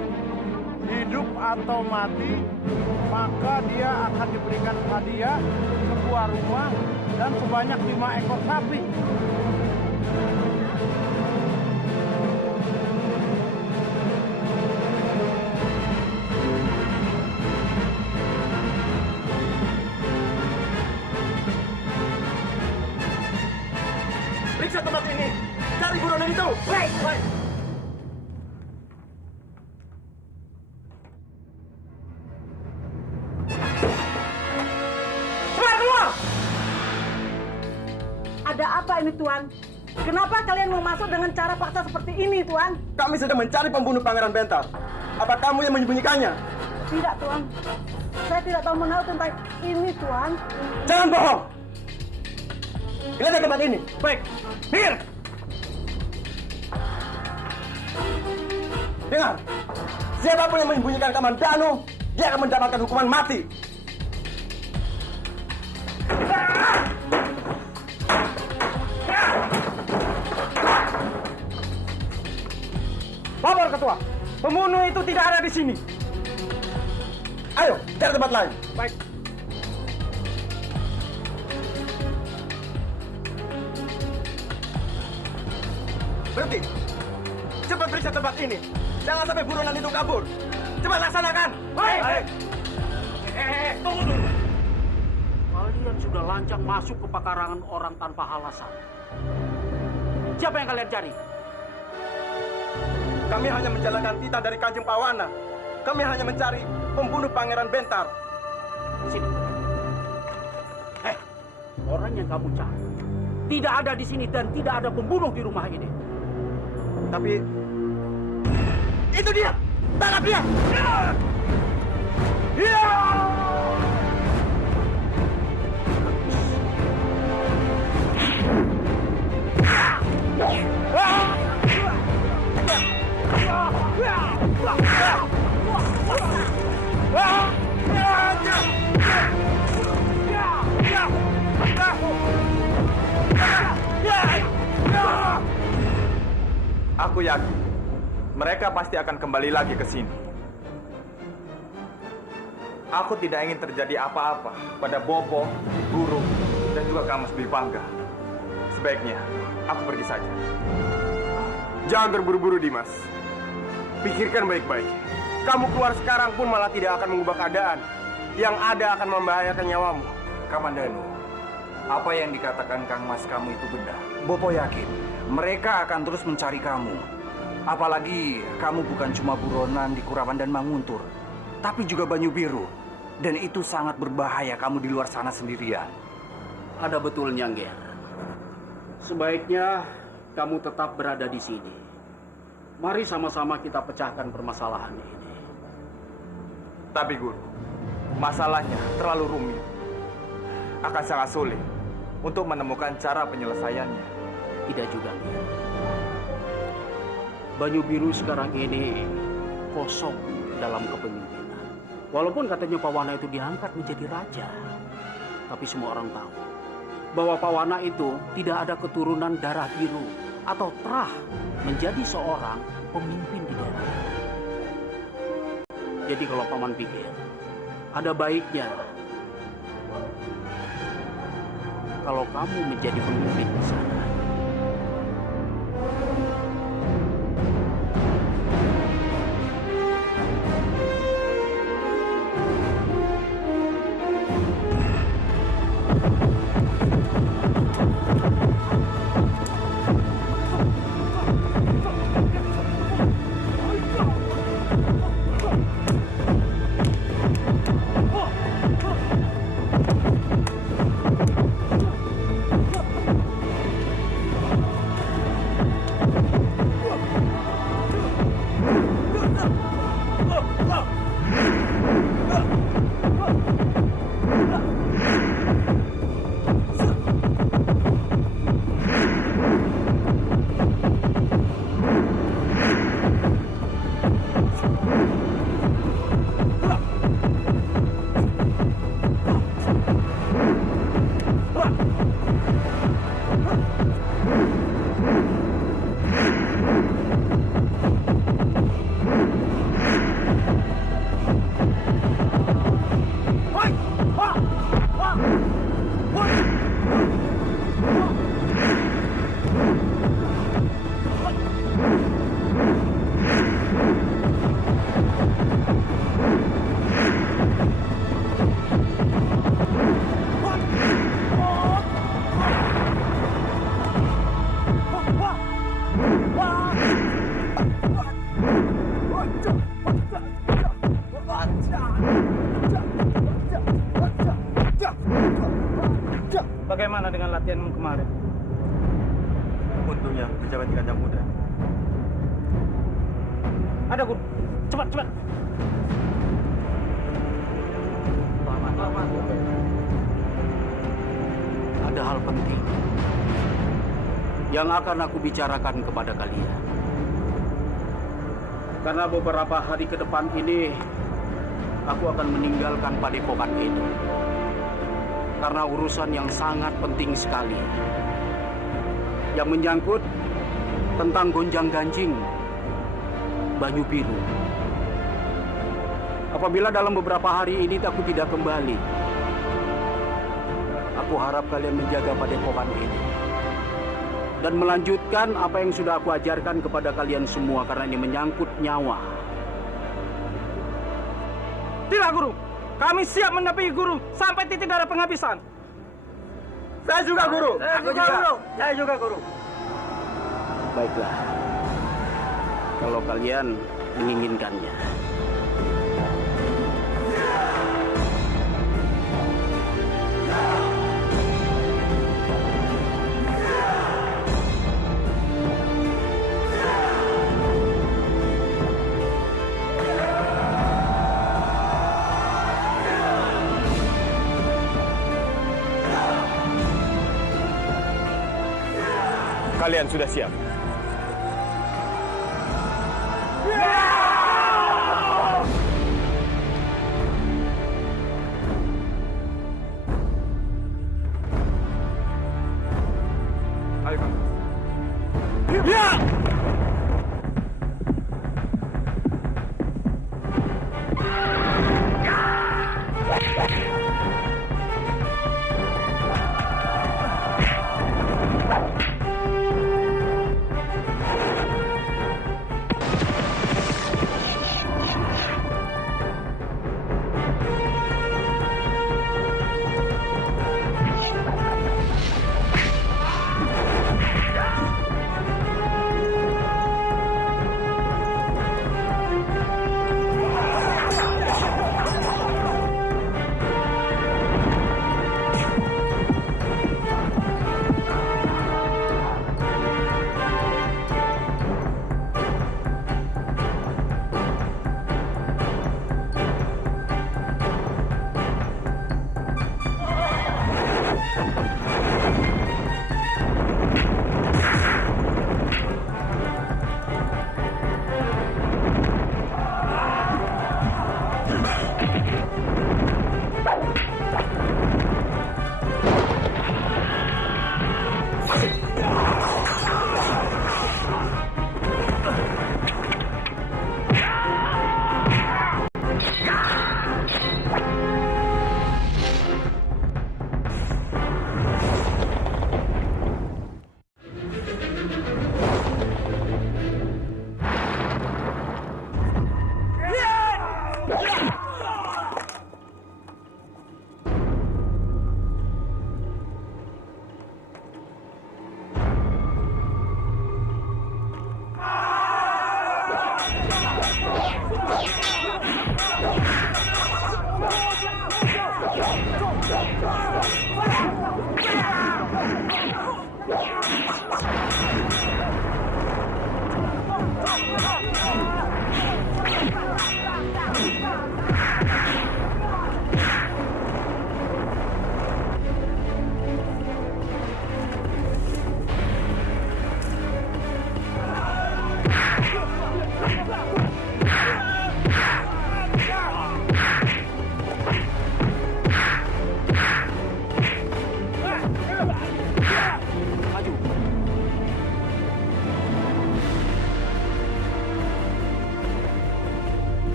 hidup atau mati, maka dia akan diberikan hadiah sebuah rumah dan sebanyak 5 ekor sapi. Periksa tempat ini. Cari buronan itu. Baik. Keluar! Ada apa ini, Tuan? Kenapa kalian mau masuk dengan cara paksa seperti ini, Tuan? Kami sedang mencari pembunuh Pangeran Bentar. Apa kamu yang menyembunyikannya? Tidak, Tuan. Saya tidak tahu menau tentang ini, Tuan. Jangan bohong. Lihat tempat ini. Baik. Minggir. Dengar. Siapapun yang menyembunyikan Kamandanu, dia akan mendapatkan hukuman mati. Lapor Ketua, pembunuh itu tidak ada di sini. Ayo, cari tempat lain. Baik. Berhenti. Cepat periksa tempat ini. Jangan sampai buronan itu kabur. Cepat laksanakan. Baik. Tunggu dulu. Kalian sudah lancang masuk ke pekarangan orang tanpa alasan. Siapa yang kalian cari? Kami hanya menjalankan titah dari Kanjeng Pawana. Kami hanya mencari pembunuh Pangeran Bentar. Sini. Orang yang kamu cari tidak ada di sini dan tidak ada pembunuh di rumah ini. Tapi itu dia. Tangkap dia. Aku yakin mereka pasti akan kembali lagi ke sini. Aku tidak ingin terjadi apa-apa pada Bopo, Guru, dan juga Kamas Bipangga. Sebaiknya aku pergi saja. Jangan terburu-buru, Dimas. Pikirkan baik-baik. Kamu keluar sekarang pun malah tidak akan mengubah keadaan. Yang ada akan membahayakan nyawamu. Kamandanu, apa yang dikatakan Kang Mas kamu itu benar. Bopo yakin mereka akan terus mencari kamu. Apalagi kamu bukan cuma buronan di Kurawan dan Manguntur, tapi juga Banyu Biru. Dan itu sangat berbahaya kamu di luar sana sendirian. Ada betulnya, Ngger. Sebaiknya kamu tetap berada di sini. Mari sama-sama kita pecahkan permasalahan ini. Tapi Guru, masalahnya terlalu rumit. Akan sangat sulit untuk menemukan cara penyelesaiannya. Tidak juga, Ngger. Banyu Biru sekarang ini kosong dalam kepemimpinan. Walaupun katanya Pawana itu diangkat menjadi raja, tapi semua orang tahu bahwa Pawana itu tidak ada keturunan darah biru atau terah menjadi seorang pemimpin di daerah. Jadi kalau Paman pikir ada baiknya kalau kamu menjadi pemimpin di sana. bagaimana dengan latihanmu kemarin? Untungnya pejabat Kanjeng muda. Ada guru. Cepat, cepat. Ada hal penting yang akan aku bicarakan kepada kalian. Karena beberapa hari ke depan ini aku akan meninggalkan padepokan itu. Karena urusan yang sangat penting sekali yang menyangkut tentang gonjang-ganjing Banyu Biru. Apabila dalam beberapa hari ini aku tidak kembali, aku harap kalian menjaga padepokan ini dan melanjutkan apa yang sudah aku ajarkan kepada kalian semua karena ini menyangkut nyawa. Tidak, Guru. Kami siap mendampingi Guru sampai titik darah penghabisan. Saya juga, Guru. Aku juga, Guru. Saya juga, Guru. Baiklah. Kalau kalian menginginkannya. Kalian sudah siap? Ayo, Kang. Ya!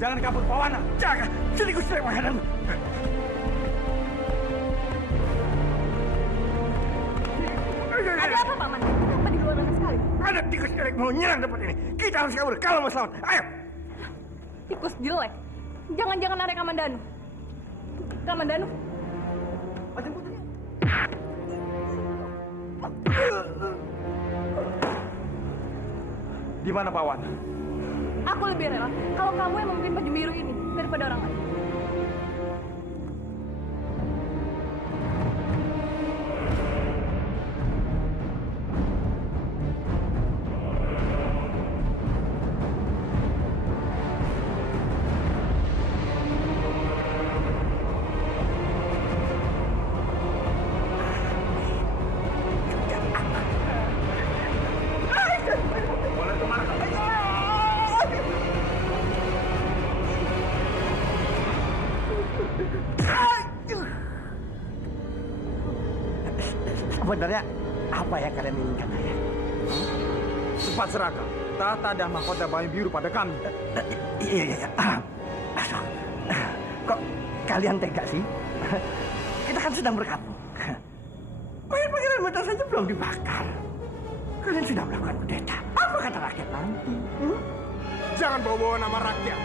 Jangan kabur, Pawana. Jangan. Sini Gusti Prabu. mau nyerang tempat ini. Kita harus kabur kalau mau selamat. Ayo. Tikus jelek. Jangan-jangan ada Kamandanu. Kamandanu. Di mana Pawan? Aku lebih rela kalau kamu yang memimpin baju biru ini daripada orang lain. Sebenarnya apa yang kalian inginkan, ayah? Cepat serahkan tata dan mahkota Banyu Biru pada kami. Iya. Aduh, kok kalian tega sih? Kita kan sedang berkabung. Pangeran Bentar saja belum dibakar. Kalian sudah melakukan kudeta. Apa kata rakyat nanti? Jangan bawa-bawa nama rakyat.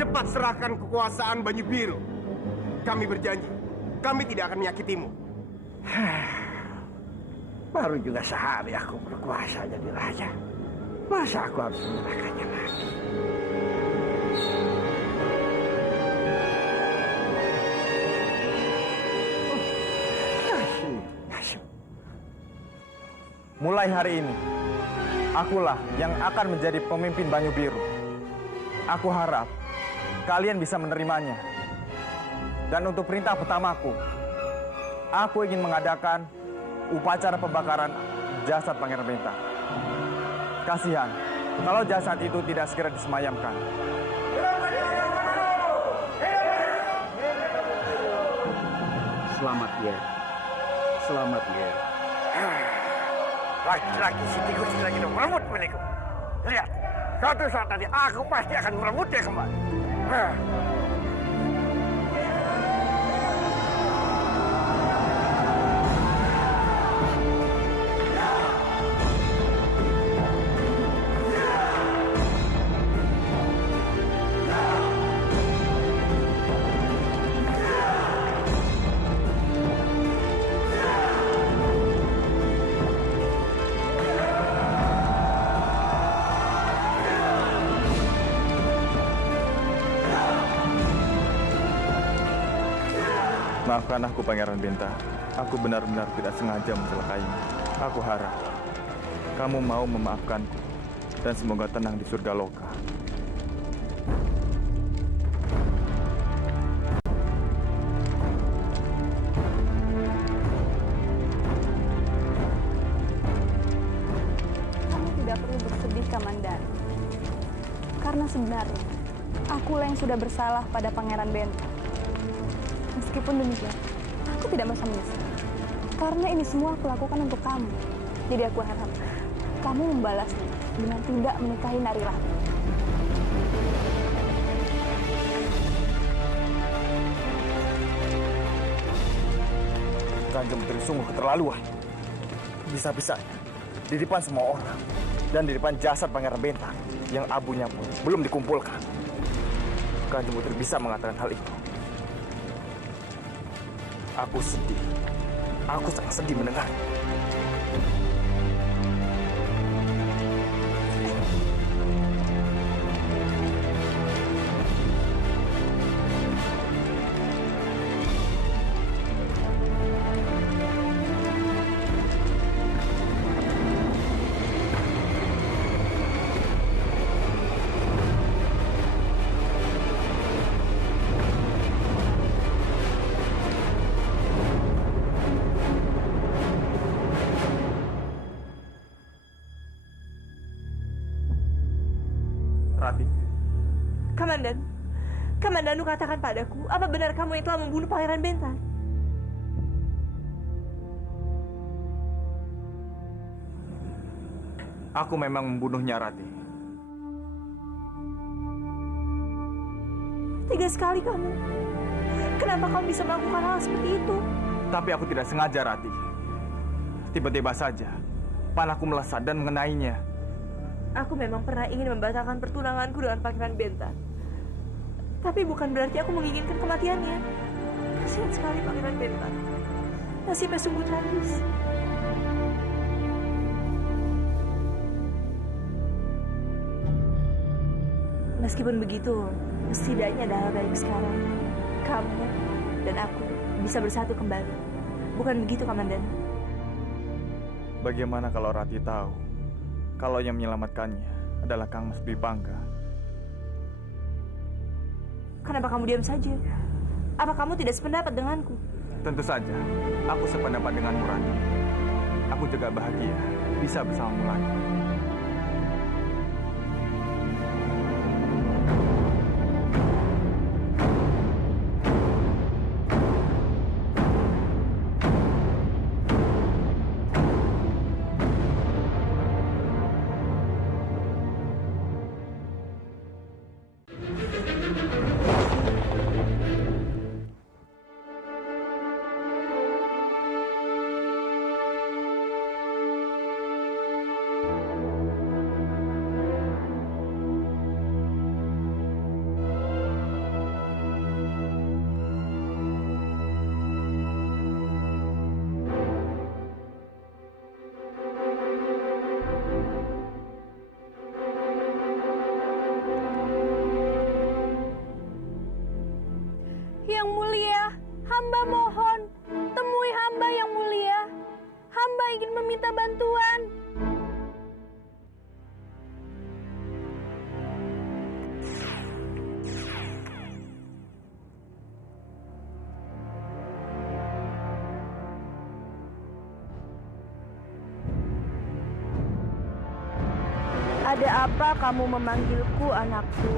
Cepat serahkan kekuasaan Banyu Biru. Kami berjanji, kami tidak akan menyakitimu. Baru juga sehari aku berkuasa jadi raja. Masa aku harus menyerahkannya lagi? Mulai hari ini, akulah yang akan menjadi pemimpin Banyu Biru. Aku harap kalian bisa menerimanya. Dan untuk perintah pertamaku, aku ingin mengadakan upacara pembakaran jasad Pangeran Bentar. Kasihan kalau jasad itu tidak segera disemayamkan. Selamat ya. Selamat ya. Laki-laki si tikus lagi merebut milikku. Lihat, suatu saat nanti aku pasti akan merebutnya kembali. Maafkan aku, Pangeran Bentar. Aku benar-benar tidak sengaja mencelakaimu. Aku harap kamu mau memaafkanku dan semoga tenang di surga loka. Kamu tidak perlu bersedih, Kamandanu. Karena sebenarnya akulah yang sudah bersalah pada Pangeran Bentar. Meskipun demikian, aku tidak merasa menyesal. Karena ini semua aku lakukan untuk kamu. Jadi aku harap kamu membalasnya dengan tidak menikahi Nari Rati. Kanjeng Putri sungguh keterlaluan. Bisa-bisa di depan semua orang dan di depan jasad Pangeran Bentar yang abunya pun belum dikumpulkan, Kanjeng Putri bisa mengatakan hal itu. Aku sedih. Aku sangat sedih mendengar. Kamandanu katakan padaku, apa benar kamu yang telah membunuh Pangeran Bentar? Aku memang membunuhnya, Rati. Tega sekali kamu. Kenapa kamu bisa melakukan hal seperti itu? Tapi aku tidak sengaja, Rati. Tiba-tiba saja, panahku melesat dan mengenainya. Aku memang pernah ingin membatalkan pertunanganku dengan Pangeran Bentar. Tapi bukan berarti aku menginginkan kematiannya. Kasihan sekali Pangeran Bentar. Nasibnya sungguh tragis. Meskipun begitu, setidaknya ada hal baik sekarang. Kamu dan aku bisa bersatu kembali. Bukan begitu, Kamandan? Bagaimana kalau Rati tahu kalau yang menyelamatkannya adalah Kang Mas Dwi Pangga? Kenapa kamu diam saja? Apa kamu tidak sependapat denganku? Tentu saja, aku sependapat denganmu, Rati. Aku juga bahagia bisa bersamamu lagi. Yang mulia, hamba mohon, temui hamba yang mulia. Hamba ingin meminta bantuan. Ada apa kamu memanggilku, anakku?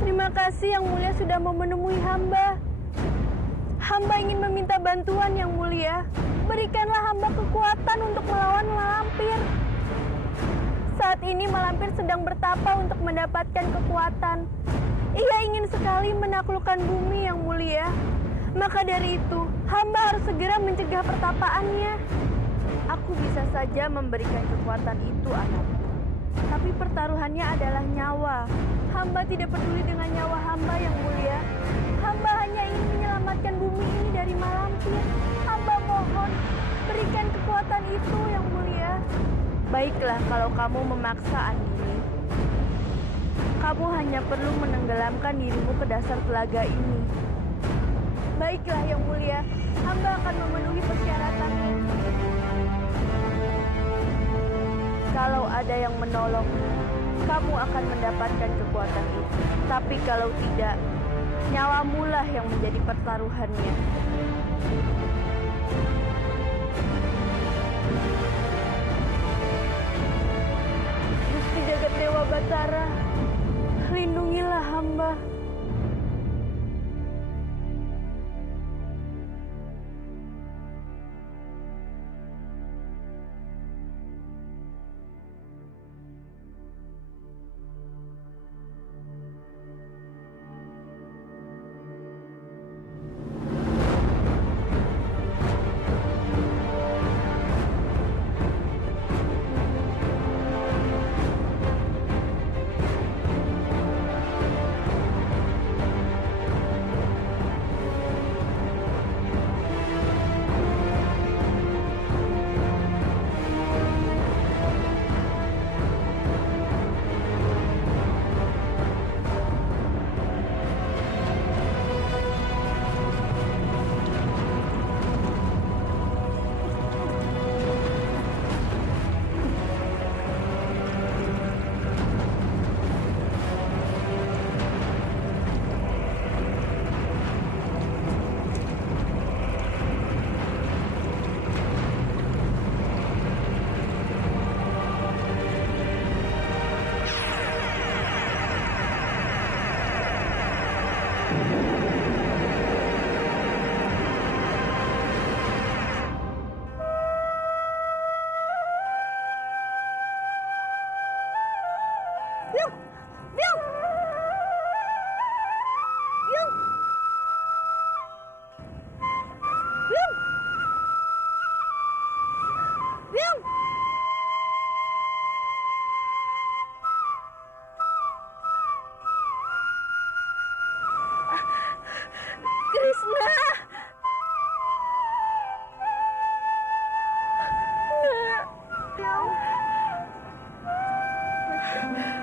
Terima kasih yang mulia sudah mau menemui hamba. Hamba ingin meminta bantuan yang mulia. Berikanlah hamba kekuatan untuk melawan Malampir. Saat ini Malampir sedang bertapa untuk mendapatkan kekuatan. Ia ingin sekali menaklukkan bumi yang mulia. Maka dari itu, hamba harus segera mencegah pertapaannya. Aku bisa saja memberikan kekuatan itu, anakku. Tapi pertaruhannya adalah nyawa. Hamba tidak peduli dengan nyawa hamba yang mulia. Hamba hanya ingin menyelamatkan bumi ini dari Malampir. Hamba mohon, berikan kekuatan itu yang mulia. Baiklah kalau kamu memaksa, Andini. Kamu hanya perlu menenggelamkan dirimu ke dasar telaga ini. Baiklah yang mulia, hamba akan memenuhi persyaratannya. Kalau ada yang menolong, kamu akan mendapatkan kekuatan itu. Tapi kalau tidak, nyawamulah yang menjadi pertaruhannya. Gusti Jagat Dewa Batara, lindungilah hamba.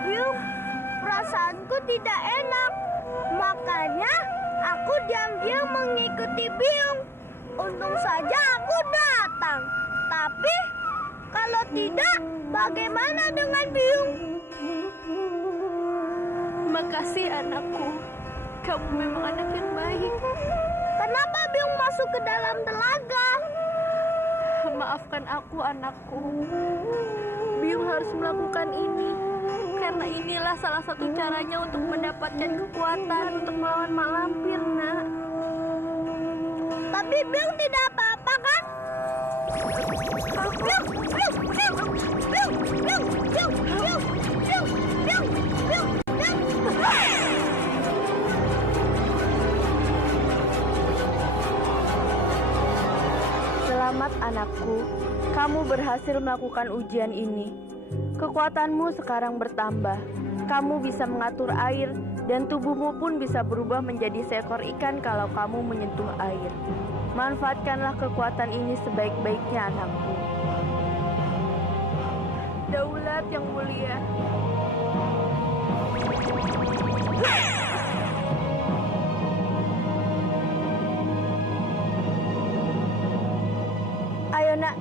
Biung, perasaanku tidak enak. Makanya aku diam-diam mengikuti Biung. Untung saja aku datang. Tapi kalau tidak, bagaimana dengan Biung? Makasih anakku. Kamu memang anak yang baik. Kenapa Biung masuk ke dalam telaga? Maafkan aku anakku. Biung harus melakukan ini. Karena inilah salah satu caranya untuk mendapatkan kekuatan untuk melawan mak lampir, nak. Tapi Biung tidak apa-apa kan? Biung, Biung, Biung, Biung, Biung, Biung, Biung, Biung, Biung, Biung, Biung. Selamat anakku, kamu berhasil melakukan ujian ini. Kekuatanmu sekarang bertambah. Kamu bisa mengatur air dan tubuhmu pun bisa berubah menjadi seekor ikan kalau kamu menyentuh air. Manfaatkanlah kekuatan ini sebaik-baiknya anakku. Daulat yang mulia. Ayo nak,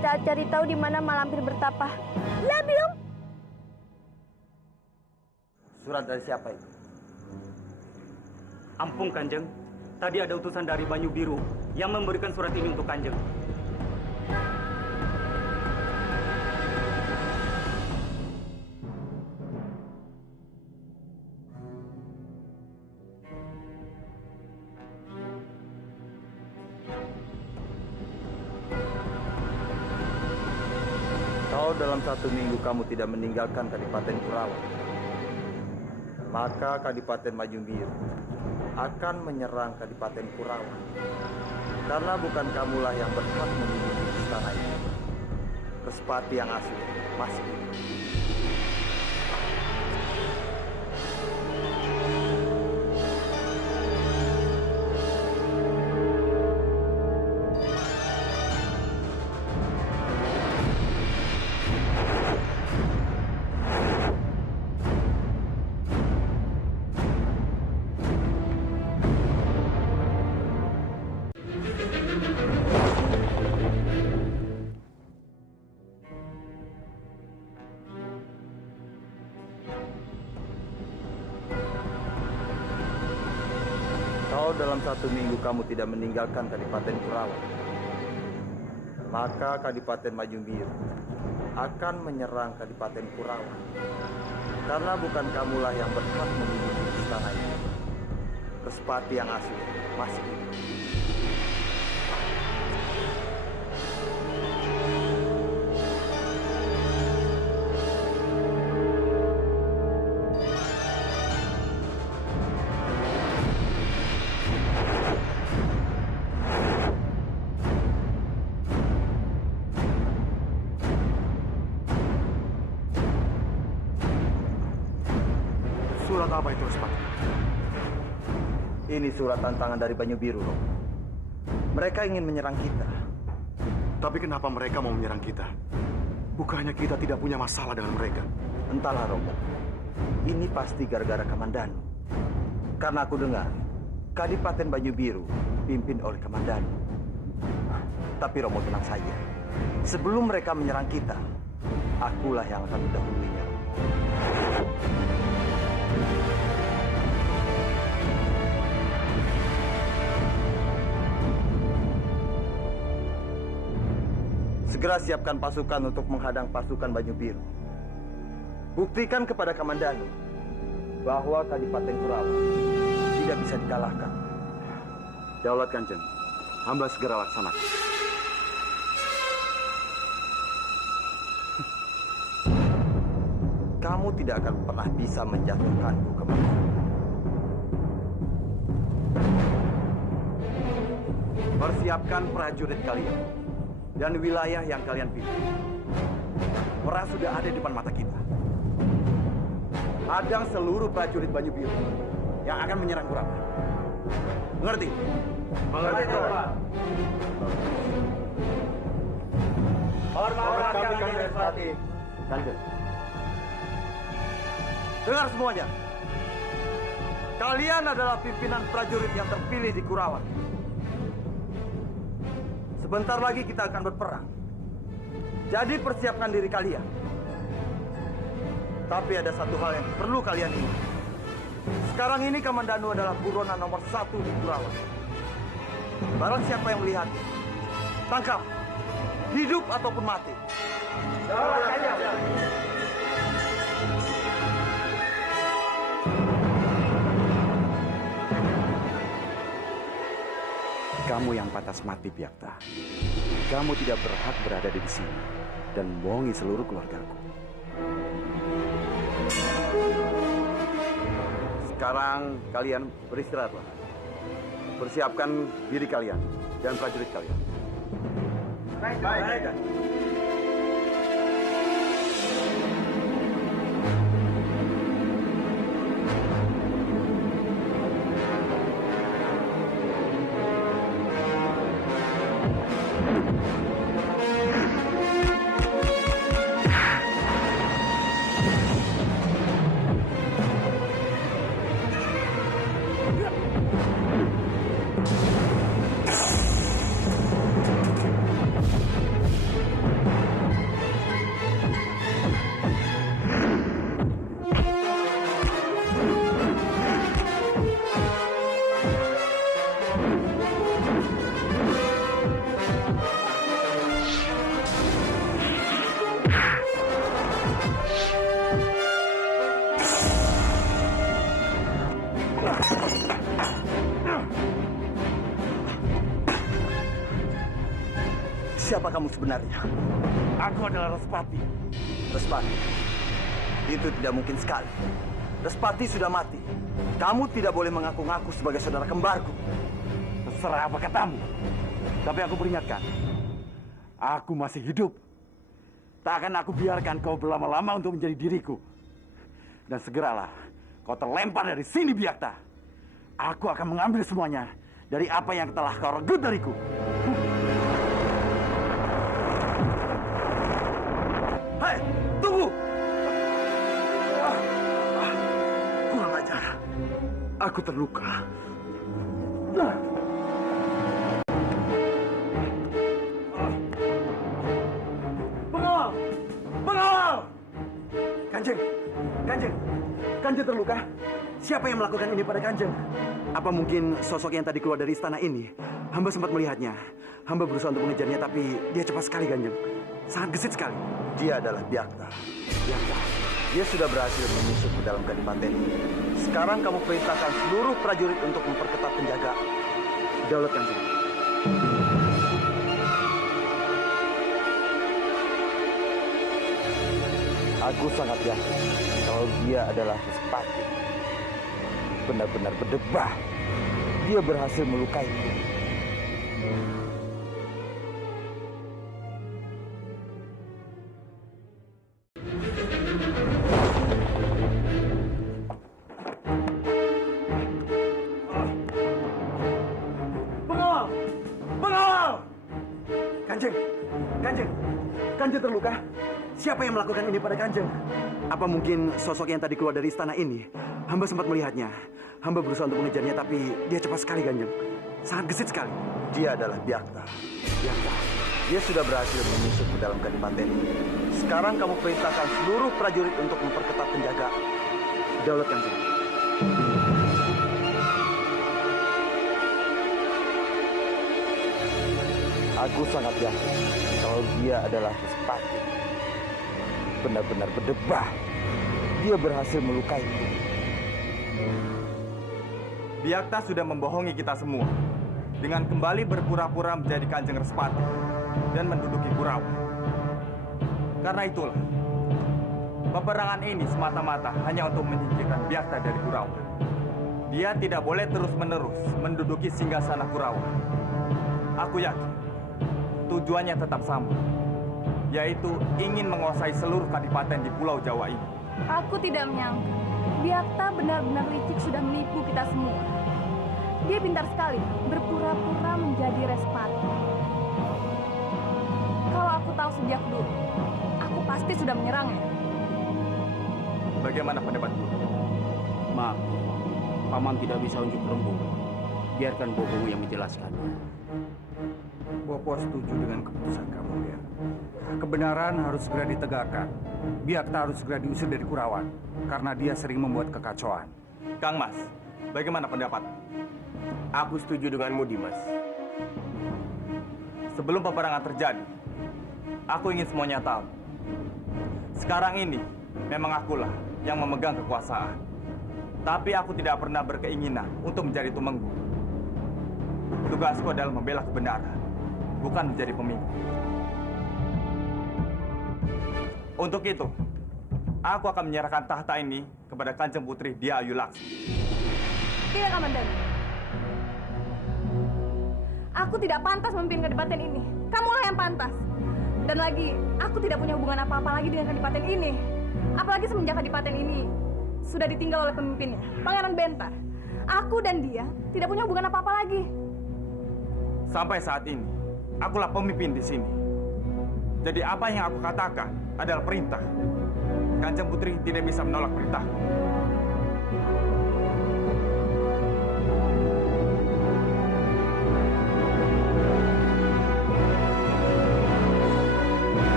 kita cari tahu di mana malampir bertapa. Ya Biung. Surat dari siapa itu? Ampun Kanjeng, tadi ada utusan dari Banyu Biru yang memberikan surat ini untuk Kanjeng. Kalau dalam 1 minggu kamu tidak meninggalkan Kadipaten Kurawa, maka Kadipaten Tanjung Biru akan menyerang Kadipaten Kurawa. Karena bukan kamulah yang berhak menduduki istana ini. Respati yang asli masih hidup. Kalau dalam 1 minggu kamu tidak meninggalkan Kadipaten Kurawa, maka Kadipaten Tanjung Biru akan menyerang Kadipaten Kurawa. Karena bukan kamulah yang berhak menduduki istana ini. Respati yang asli masih hidup. Surat apa itu, Respati? Ini surat tantangan dari Banyu Biru, Romo. Mereka ingin menyerang kita. Tapi kenapa mereka mau menyerang kita? Bukannya kita tidak punya masalah dengan mereka? Entahlah, Romo. Ini pasti gara-gara Kamandanu. Karena aku dengar, Kadipaten Banyu Biru dipimpin oleh Kamandanu. Tapi Romo tenang saja. Sebelum mereka menyerang kita, akulah yang akan mendahulunya. Segera siapkan pasukan untuk menghadang pasukan Banyu Biru. Buktikan kepada Kamandanu bahwa Kadipaten Kurawa tidak bisa dikalahkan. Daulat Kanjeng, hamba segera laksanakan. Kamu tidak akan pernah bisa menjatuhkanku kembali. Persiapkan prajurit kalian dan wilayah yang kalian pilih. Perang sudah ada di depan mata kita. Hadang seluruh prajurit Banyu Biru yang akan menyerang Kurawa. Mengerti? Mengerti, Tuan. Hormat kami, Kanjeng. Kanjeng. Dengar semuanya. Kalian adalah pimpinan prajurit yang terpilih di Kurawan. Sebentar lagi kita akan berperang. Jadi persiapkan diri kalian. Tapi ada satu hal yang perlu kalian ingat. Sekarang ini Kamandanu adalah buronan nomor 1 di Kurawan. Barang siapa yang melihat, tangkap, hidup ataupun mati. Kamu yang pantas mati, Byakta. Kamu tidak berhak berada di sini dan membohongi seluruh keluargaku. Sekarang kalian beristirahatlah. Persiapkan diri kalian dan prajurit kalian. Baik. Siapa kamu sebenarnya? Aku adalah Respati. Respati, itu tidak mungkin sekali. Respati sudah mati. Kamu tidak boleh mengaku-ngaku sebagai saudara kembarku. Terserah apa katamu. Tapi aku peringatkan, aku masih hidup. Tak akan aku biarkan kau berlama-lama untuk menjadi diriku. Dan segeralah kau terlempar dari sini, Byakta. Aku akan mengambil semuanya dari apa yang telah kau renggut dariku. Hei, tunggu! Kurang ajar. Aku terluka. Pengawal! Pengawal! Kanjeng terluka. Siapa yang melakukan ini pada Kanjeng? Apa mungkin sosok yang tadi keluar dari istana ini? Hamba sempat melihatnya. Hamba berusaha untuk mengejarnya, tapi dia cepat sekali, Kanjeng. Sangat gesit sekali. Dia adalah Byakta. Byakta. Dia sudah berhasil menyusup ke dalam kadipaten ini. Sekarang kamu perintahkan seluruh prajurit untuk memperketat penjaga Daulat, Kanjeng. Aku sangat yakin kalau dia adalah Respati. Benar-benar berdebah. Dia berhasil melukaiku. Pengawal! Pengawal! Kanjeng terluka. Siapa yang melakukan ini pada Kanjeng? Apa mungkin sosok yang tadi keluar dari istana ini? Hamba sempat melihatnya. Hamba berusaha untuk mengejarnya, tapi dia cepat sekali, Kanjeng. Sangat gesit sekali. Dia adalah Byakta. Byakta. Dia sudah berhasil menyusup ke dalam kadipaten ini. Sekarang kamu perintahkan seluruh prajurit untuk memperketat penjaga Daulat, Kanjeng. Aku sangat yakin kalau dia adalah Respati. Benar-benar berdebah. Dia berhasil melukaiku. Byakta sudah membohongi kita semua dengan kembali berpura-pura menjadi Kanjeng Respati dan menduduki Kurawan. Karena itulah, peperangan ini semata-mata hanya untuk menyingkirkan Byakta dari Kurawan. Dia tidak boleh terus-menerus menduduki singgasana Kurawan. Aku yakin tujuannya tetap sama, yaitu ingin menguasai seluruh kadipaten di Pulau Jawa ini. Aku tidak menyangka Byakta benar-benar licik sudah menipu kita semua. Dia pintar sekali berpura-pura menjadi Respati. Kalau aku tahu sejak dulu, aku pasti sudah menyerangnya. Bagaimana pendapat guru? Maaf, Paman tidak bisa unjuk rembuk. Biarkan Bobomu yang menjelaskannya. Bopo setuju dengan keputusan kamu, ya. Kebenaran harus segera ditegakkan. Biakta harus segera diusir dari Kurawan karena dia sering membuat kekacauan. Kang Mas, bagaimana pendapat? Aku setuju denganmu, Dimas. Sebelum peperangan terjadi, aku ingin semuanya tahu. Sekarang ini, memang akulah yang memegang kekuasaan. Tapi aku tidak pernah berkeinginan untuk menjadi tumenggu. Tugasku adalah membela kebenaran, bukan menjadi pemimpin. Untuk itu, aku akan menyerahkan tahta ini kepada Kanjeng Putri Dia Ayu Laksmi. Tidak, Kamandanu. Aku tidak pantas memimpin kadipaten ini. Kamulah yang pantas. Dan lagi, aku tidak punya hubungan apa-apa lagi dengan kadipaten ini. Apalagi semenjak kadipaten ini sudah ditinggal oleh pemimpinnya, Pangeran Bentar. Aku dan dia tidak punya hubungan apa-apa lagi. Sampai saat ini, akulah pemimpin di sini. Jadi apa yang aku katakan adalah perintah. Kanjeng Putri tidak bisa menolak perintah.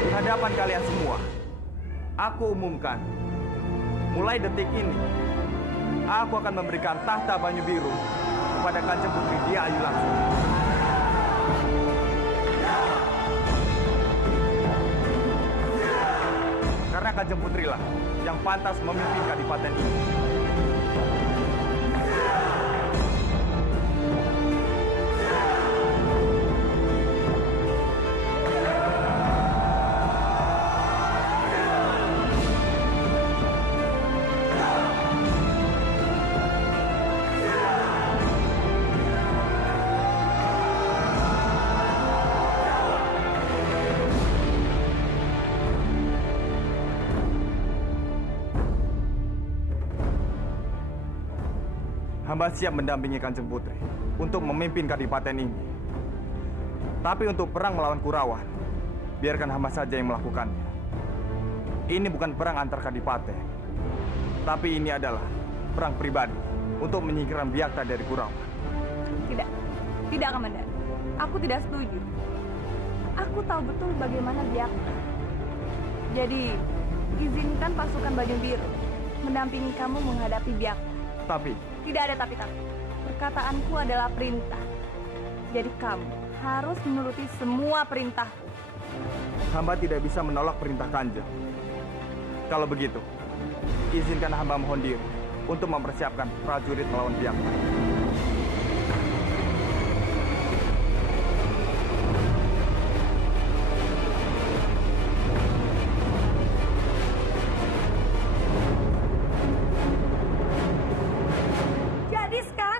Di hadapan kalian semua, aku umumkan, mulai detik ini, aku akan memberikan tahta Banyu Biru kepada Kanjeng Putri Dia Ayu Laksmi. Karena Kanjeng Putri lah yang pantas memimpin kadipaten ini. Hamba siap mendampingi Kanjeng Putri untuk memimpin kadipaten ini. Tapi untuk perang melawan Kurawan, biarkan hamba saja yang melakukannya. Ini bukan perang antar kadipaten, tapi ini adalah perang pribadi untuk menyingkirkan Biakta dari Kurawan. Tidak, Kamandanu. Aku tidak setuju. Aku tahu betul bagaimana Biakta. Jadi, izinkan pasukan Banyu Biru mendampingi kamu menghadapi Biakta. Tapi tidak ada tapi-tapi. Perkataanku adalah perintah. Jadi kamu harus menuruti semua perintahku. Hamba tidak bisa menolak perintah Kanjeng. Kalau begitu, izinkan hamba mohon diri untuk mempersiapkan prajurit melawan Biakta.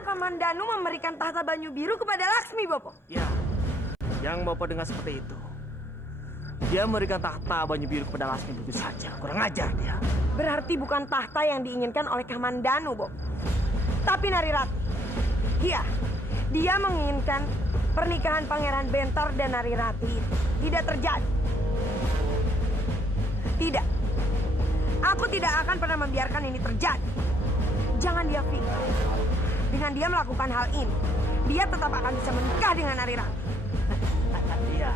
Kamandanu memberikan tahta Banyu Biru kepada Laksmi, Bopo. Ya, yang Bopo dengar seperti itu. Dia memberikan tahta Banyu Biru kepada Laksmi begitu saja. Kurang ajar dia. Berarti bukan tahta yang diinginkan oleh Kamandanu, Bopo. Tapi Narirati. Iya, dia menginginkan pernikahan Pangeran Bentar dan Narirati itu tidak terjadi. Tidak. Aku tidak akan pernah membiarkan ini terjadi. Jangan dia pikir. Dengan dia melakukan hal ini, dia tetap akan bisa menikah dengan Narirati. Iya.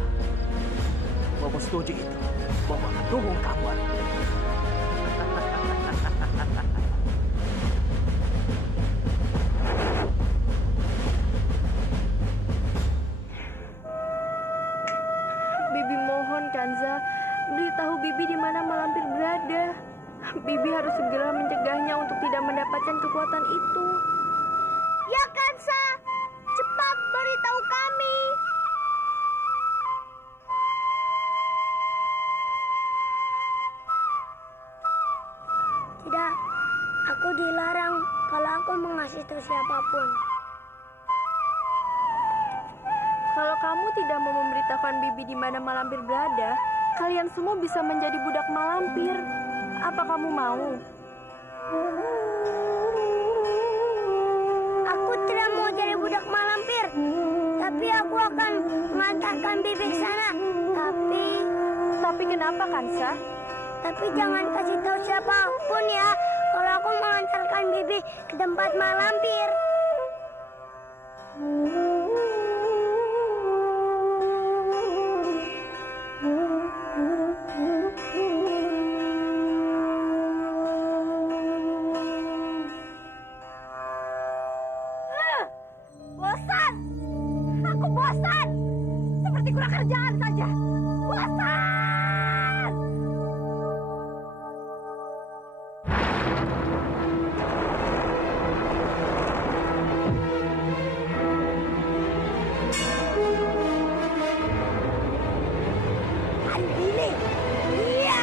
Bopo setuju itu. Bopo akan dukung kamu. Bibi mohon, Kanza, beritahu Bibi di mana Malampir berada. Bibi harus segera mencegahnya untuk tidak mendapatkan kekuatan itu. Ya, Kansa, cepat beritahu kami. Tidak, aku dilarang kalau aku mengasih tahu siapapun. Kalau kamu tidak mau memberitahukan Bibi di mana Malampir berada, kalian semua bisa menjadi budak Malampir. Apa kamu mau? Aku tidak mau jadi budak Malampir, tapi aku akan mengantarkan Bibi ke sana. Tapi Tapi kenapa, Kansa? Tapi jangan kasih tahu siapapun ya kalau aku mengantarkan Bibi ke tempat malampir. Bosan! Aku bosan! Seperti kurang kerjaan saja. Bosan! Andini! Iya!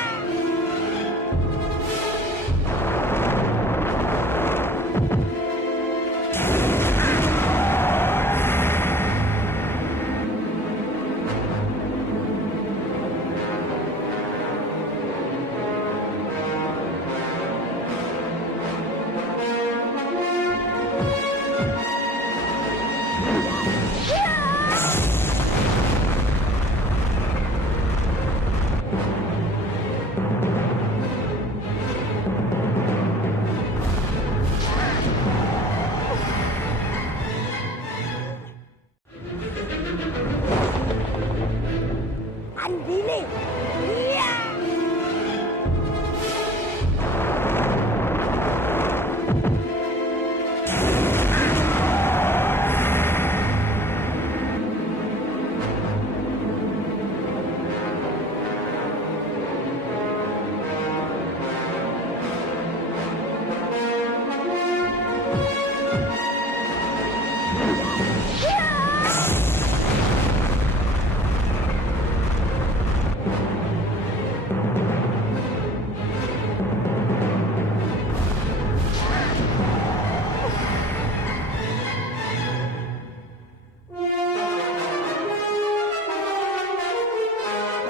Andini! Iya!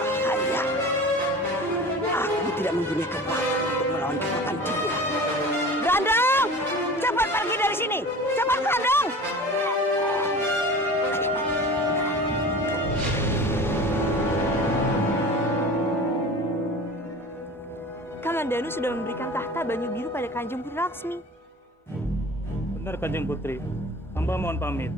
Bahaya. Aku tidak mempunyai kekuatan untuk melawan kekuatan dia. Grandong! Cepat pergi dari sini! Cepat, Grandong! Kamandanu sudah memberikan tahta Banyu Biru pada Kanjeng Putri Laksmi. Benar, Kanjeng Putri. Hamba mohon pamit.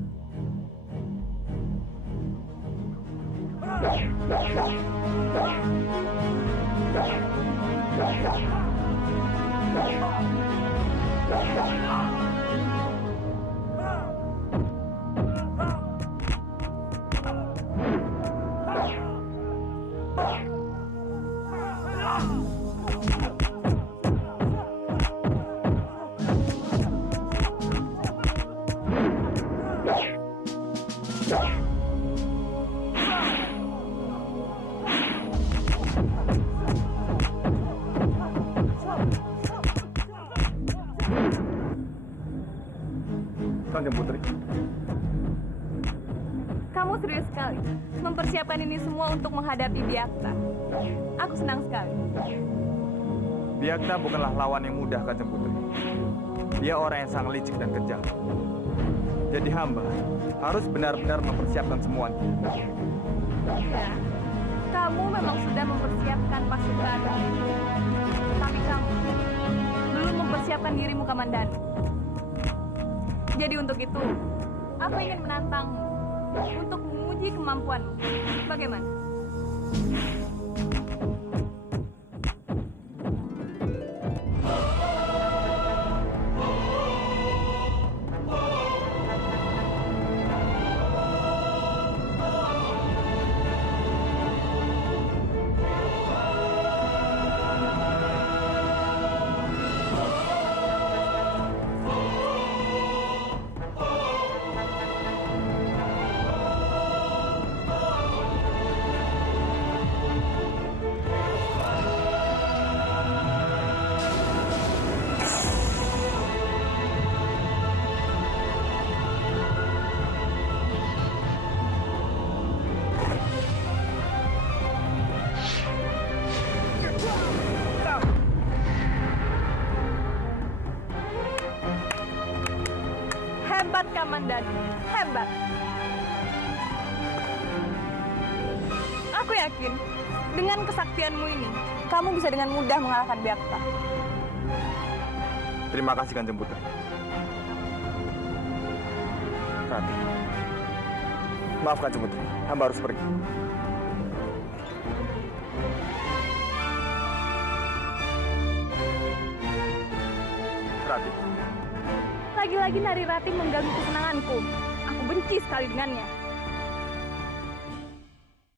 Kanjeng Putri. Kamu serius sekali mempersiapkan ini semua untuk menghadapi Biakta. Aku senang sekali. Biakta bukanlah lawan yang mudah, Kanjeng Putri. Dia orang yang sangat licik dan kejam. Jadi hamba harus benar-benar mempersiapkan semuanya. Ya, kamu memang sudah mempersiapkan pasukan. Tapi kamu belum mempersiapkan dirimu, Kamandanu. Jadi untuk itu, aku ingin menantangmu untuk menguji kemampuanmu. Bagaimana? Hebat, Kamandanu. Hebat. Aku yakin Dengan kesaktianmu ini, kamu bisa dengan mudah mengalahkan Byakta. Terima kasih Kanjeng Putri. Rati, maaf Kanjeng Putri, hamba harus pergi. Rati. Lagi-lagi Nari Rati mengganggu kesenanganku. Aku benci sekali dengannya.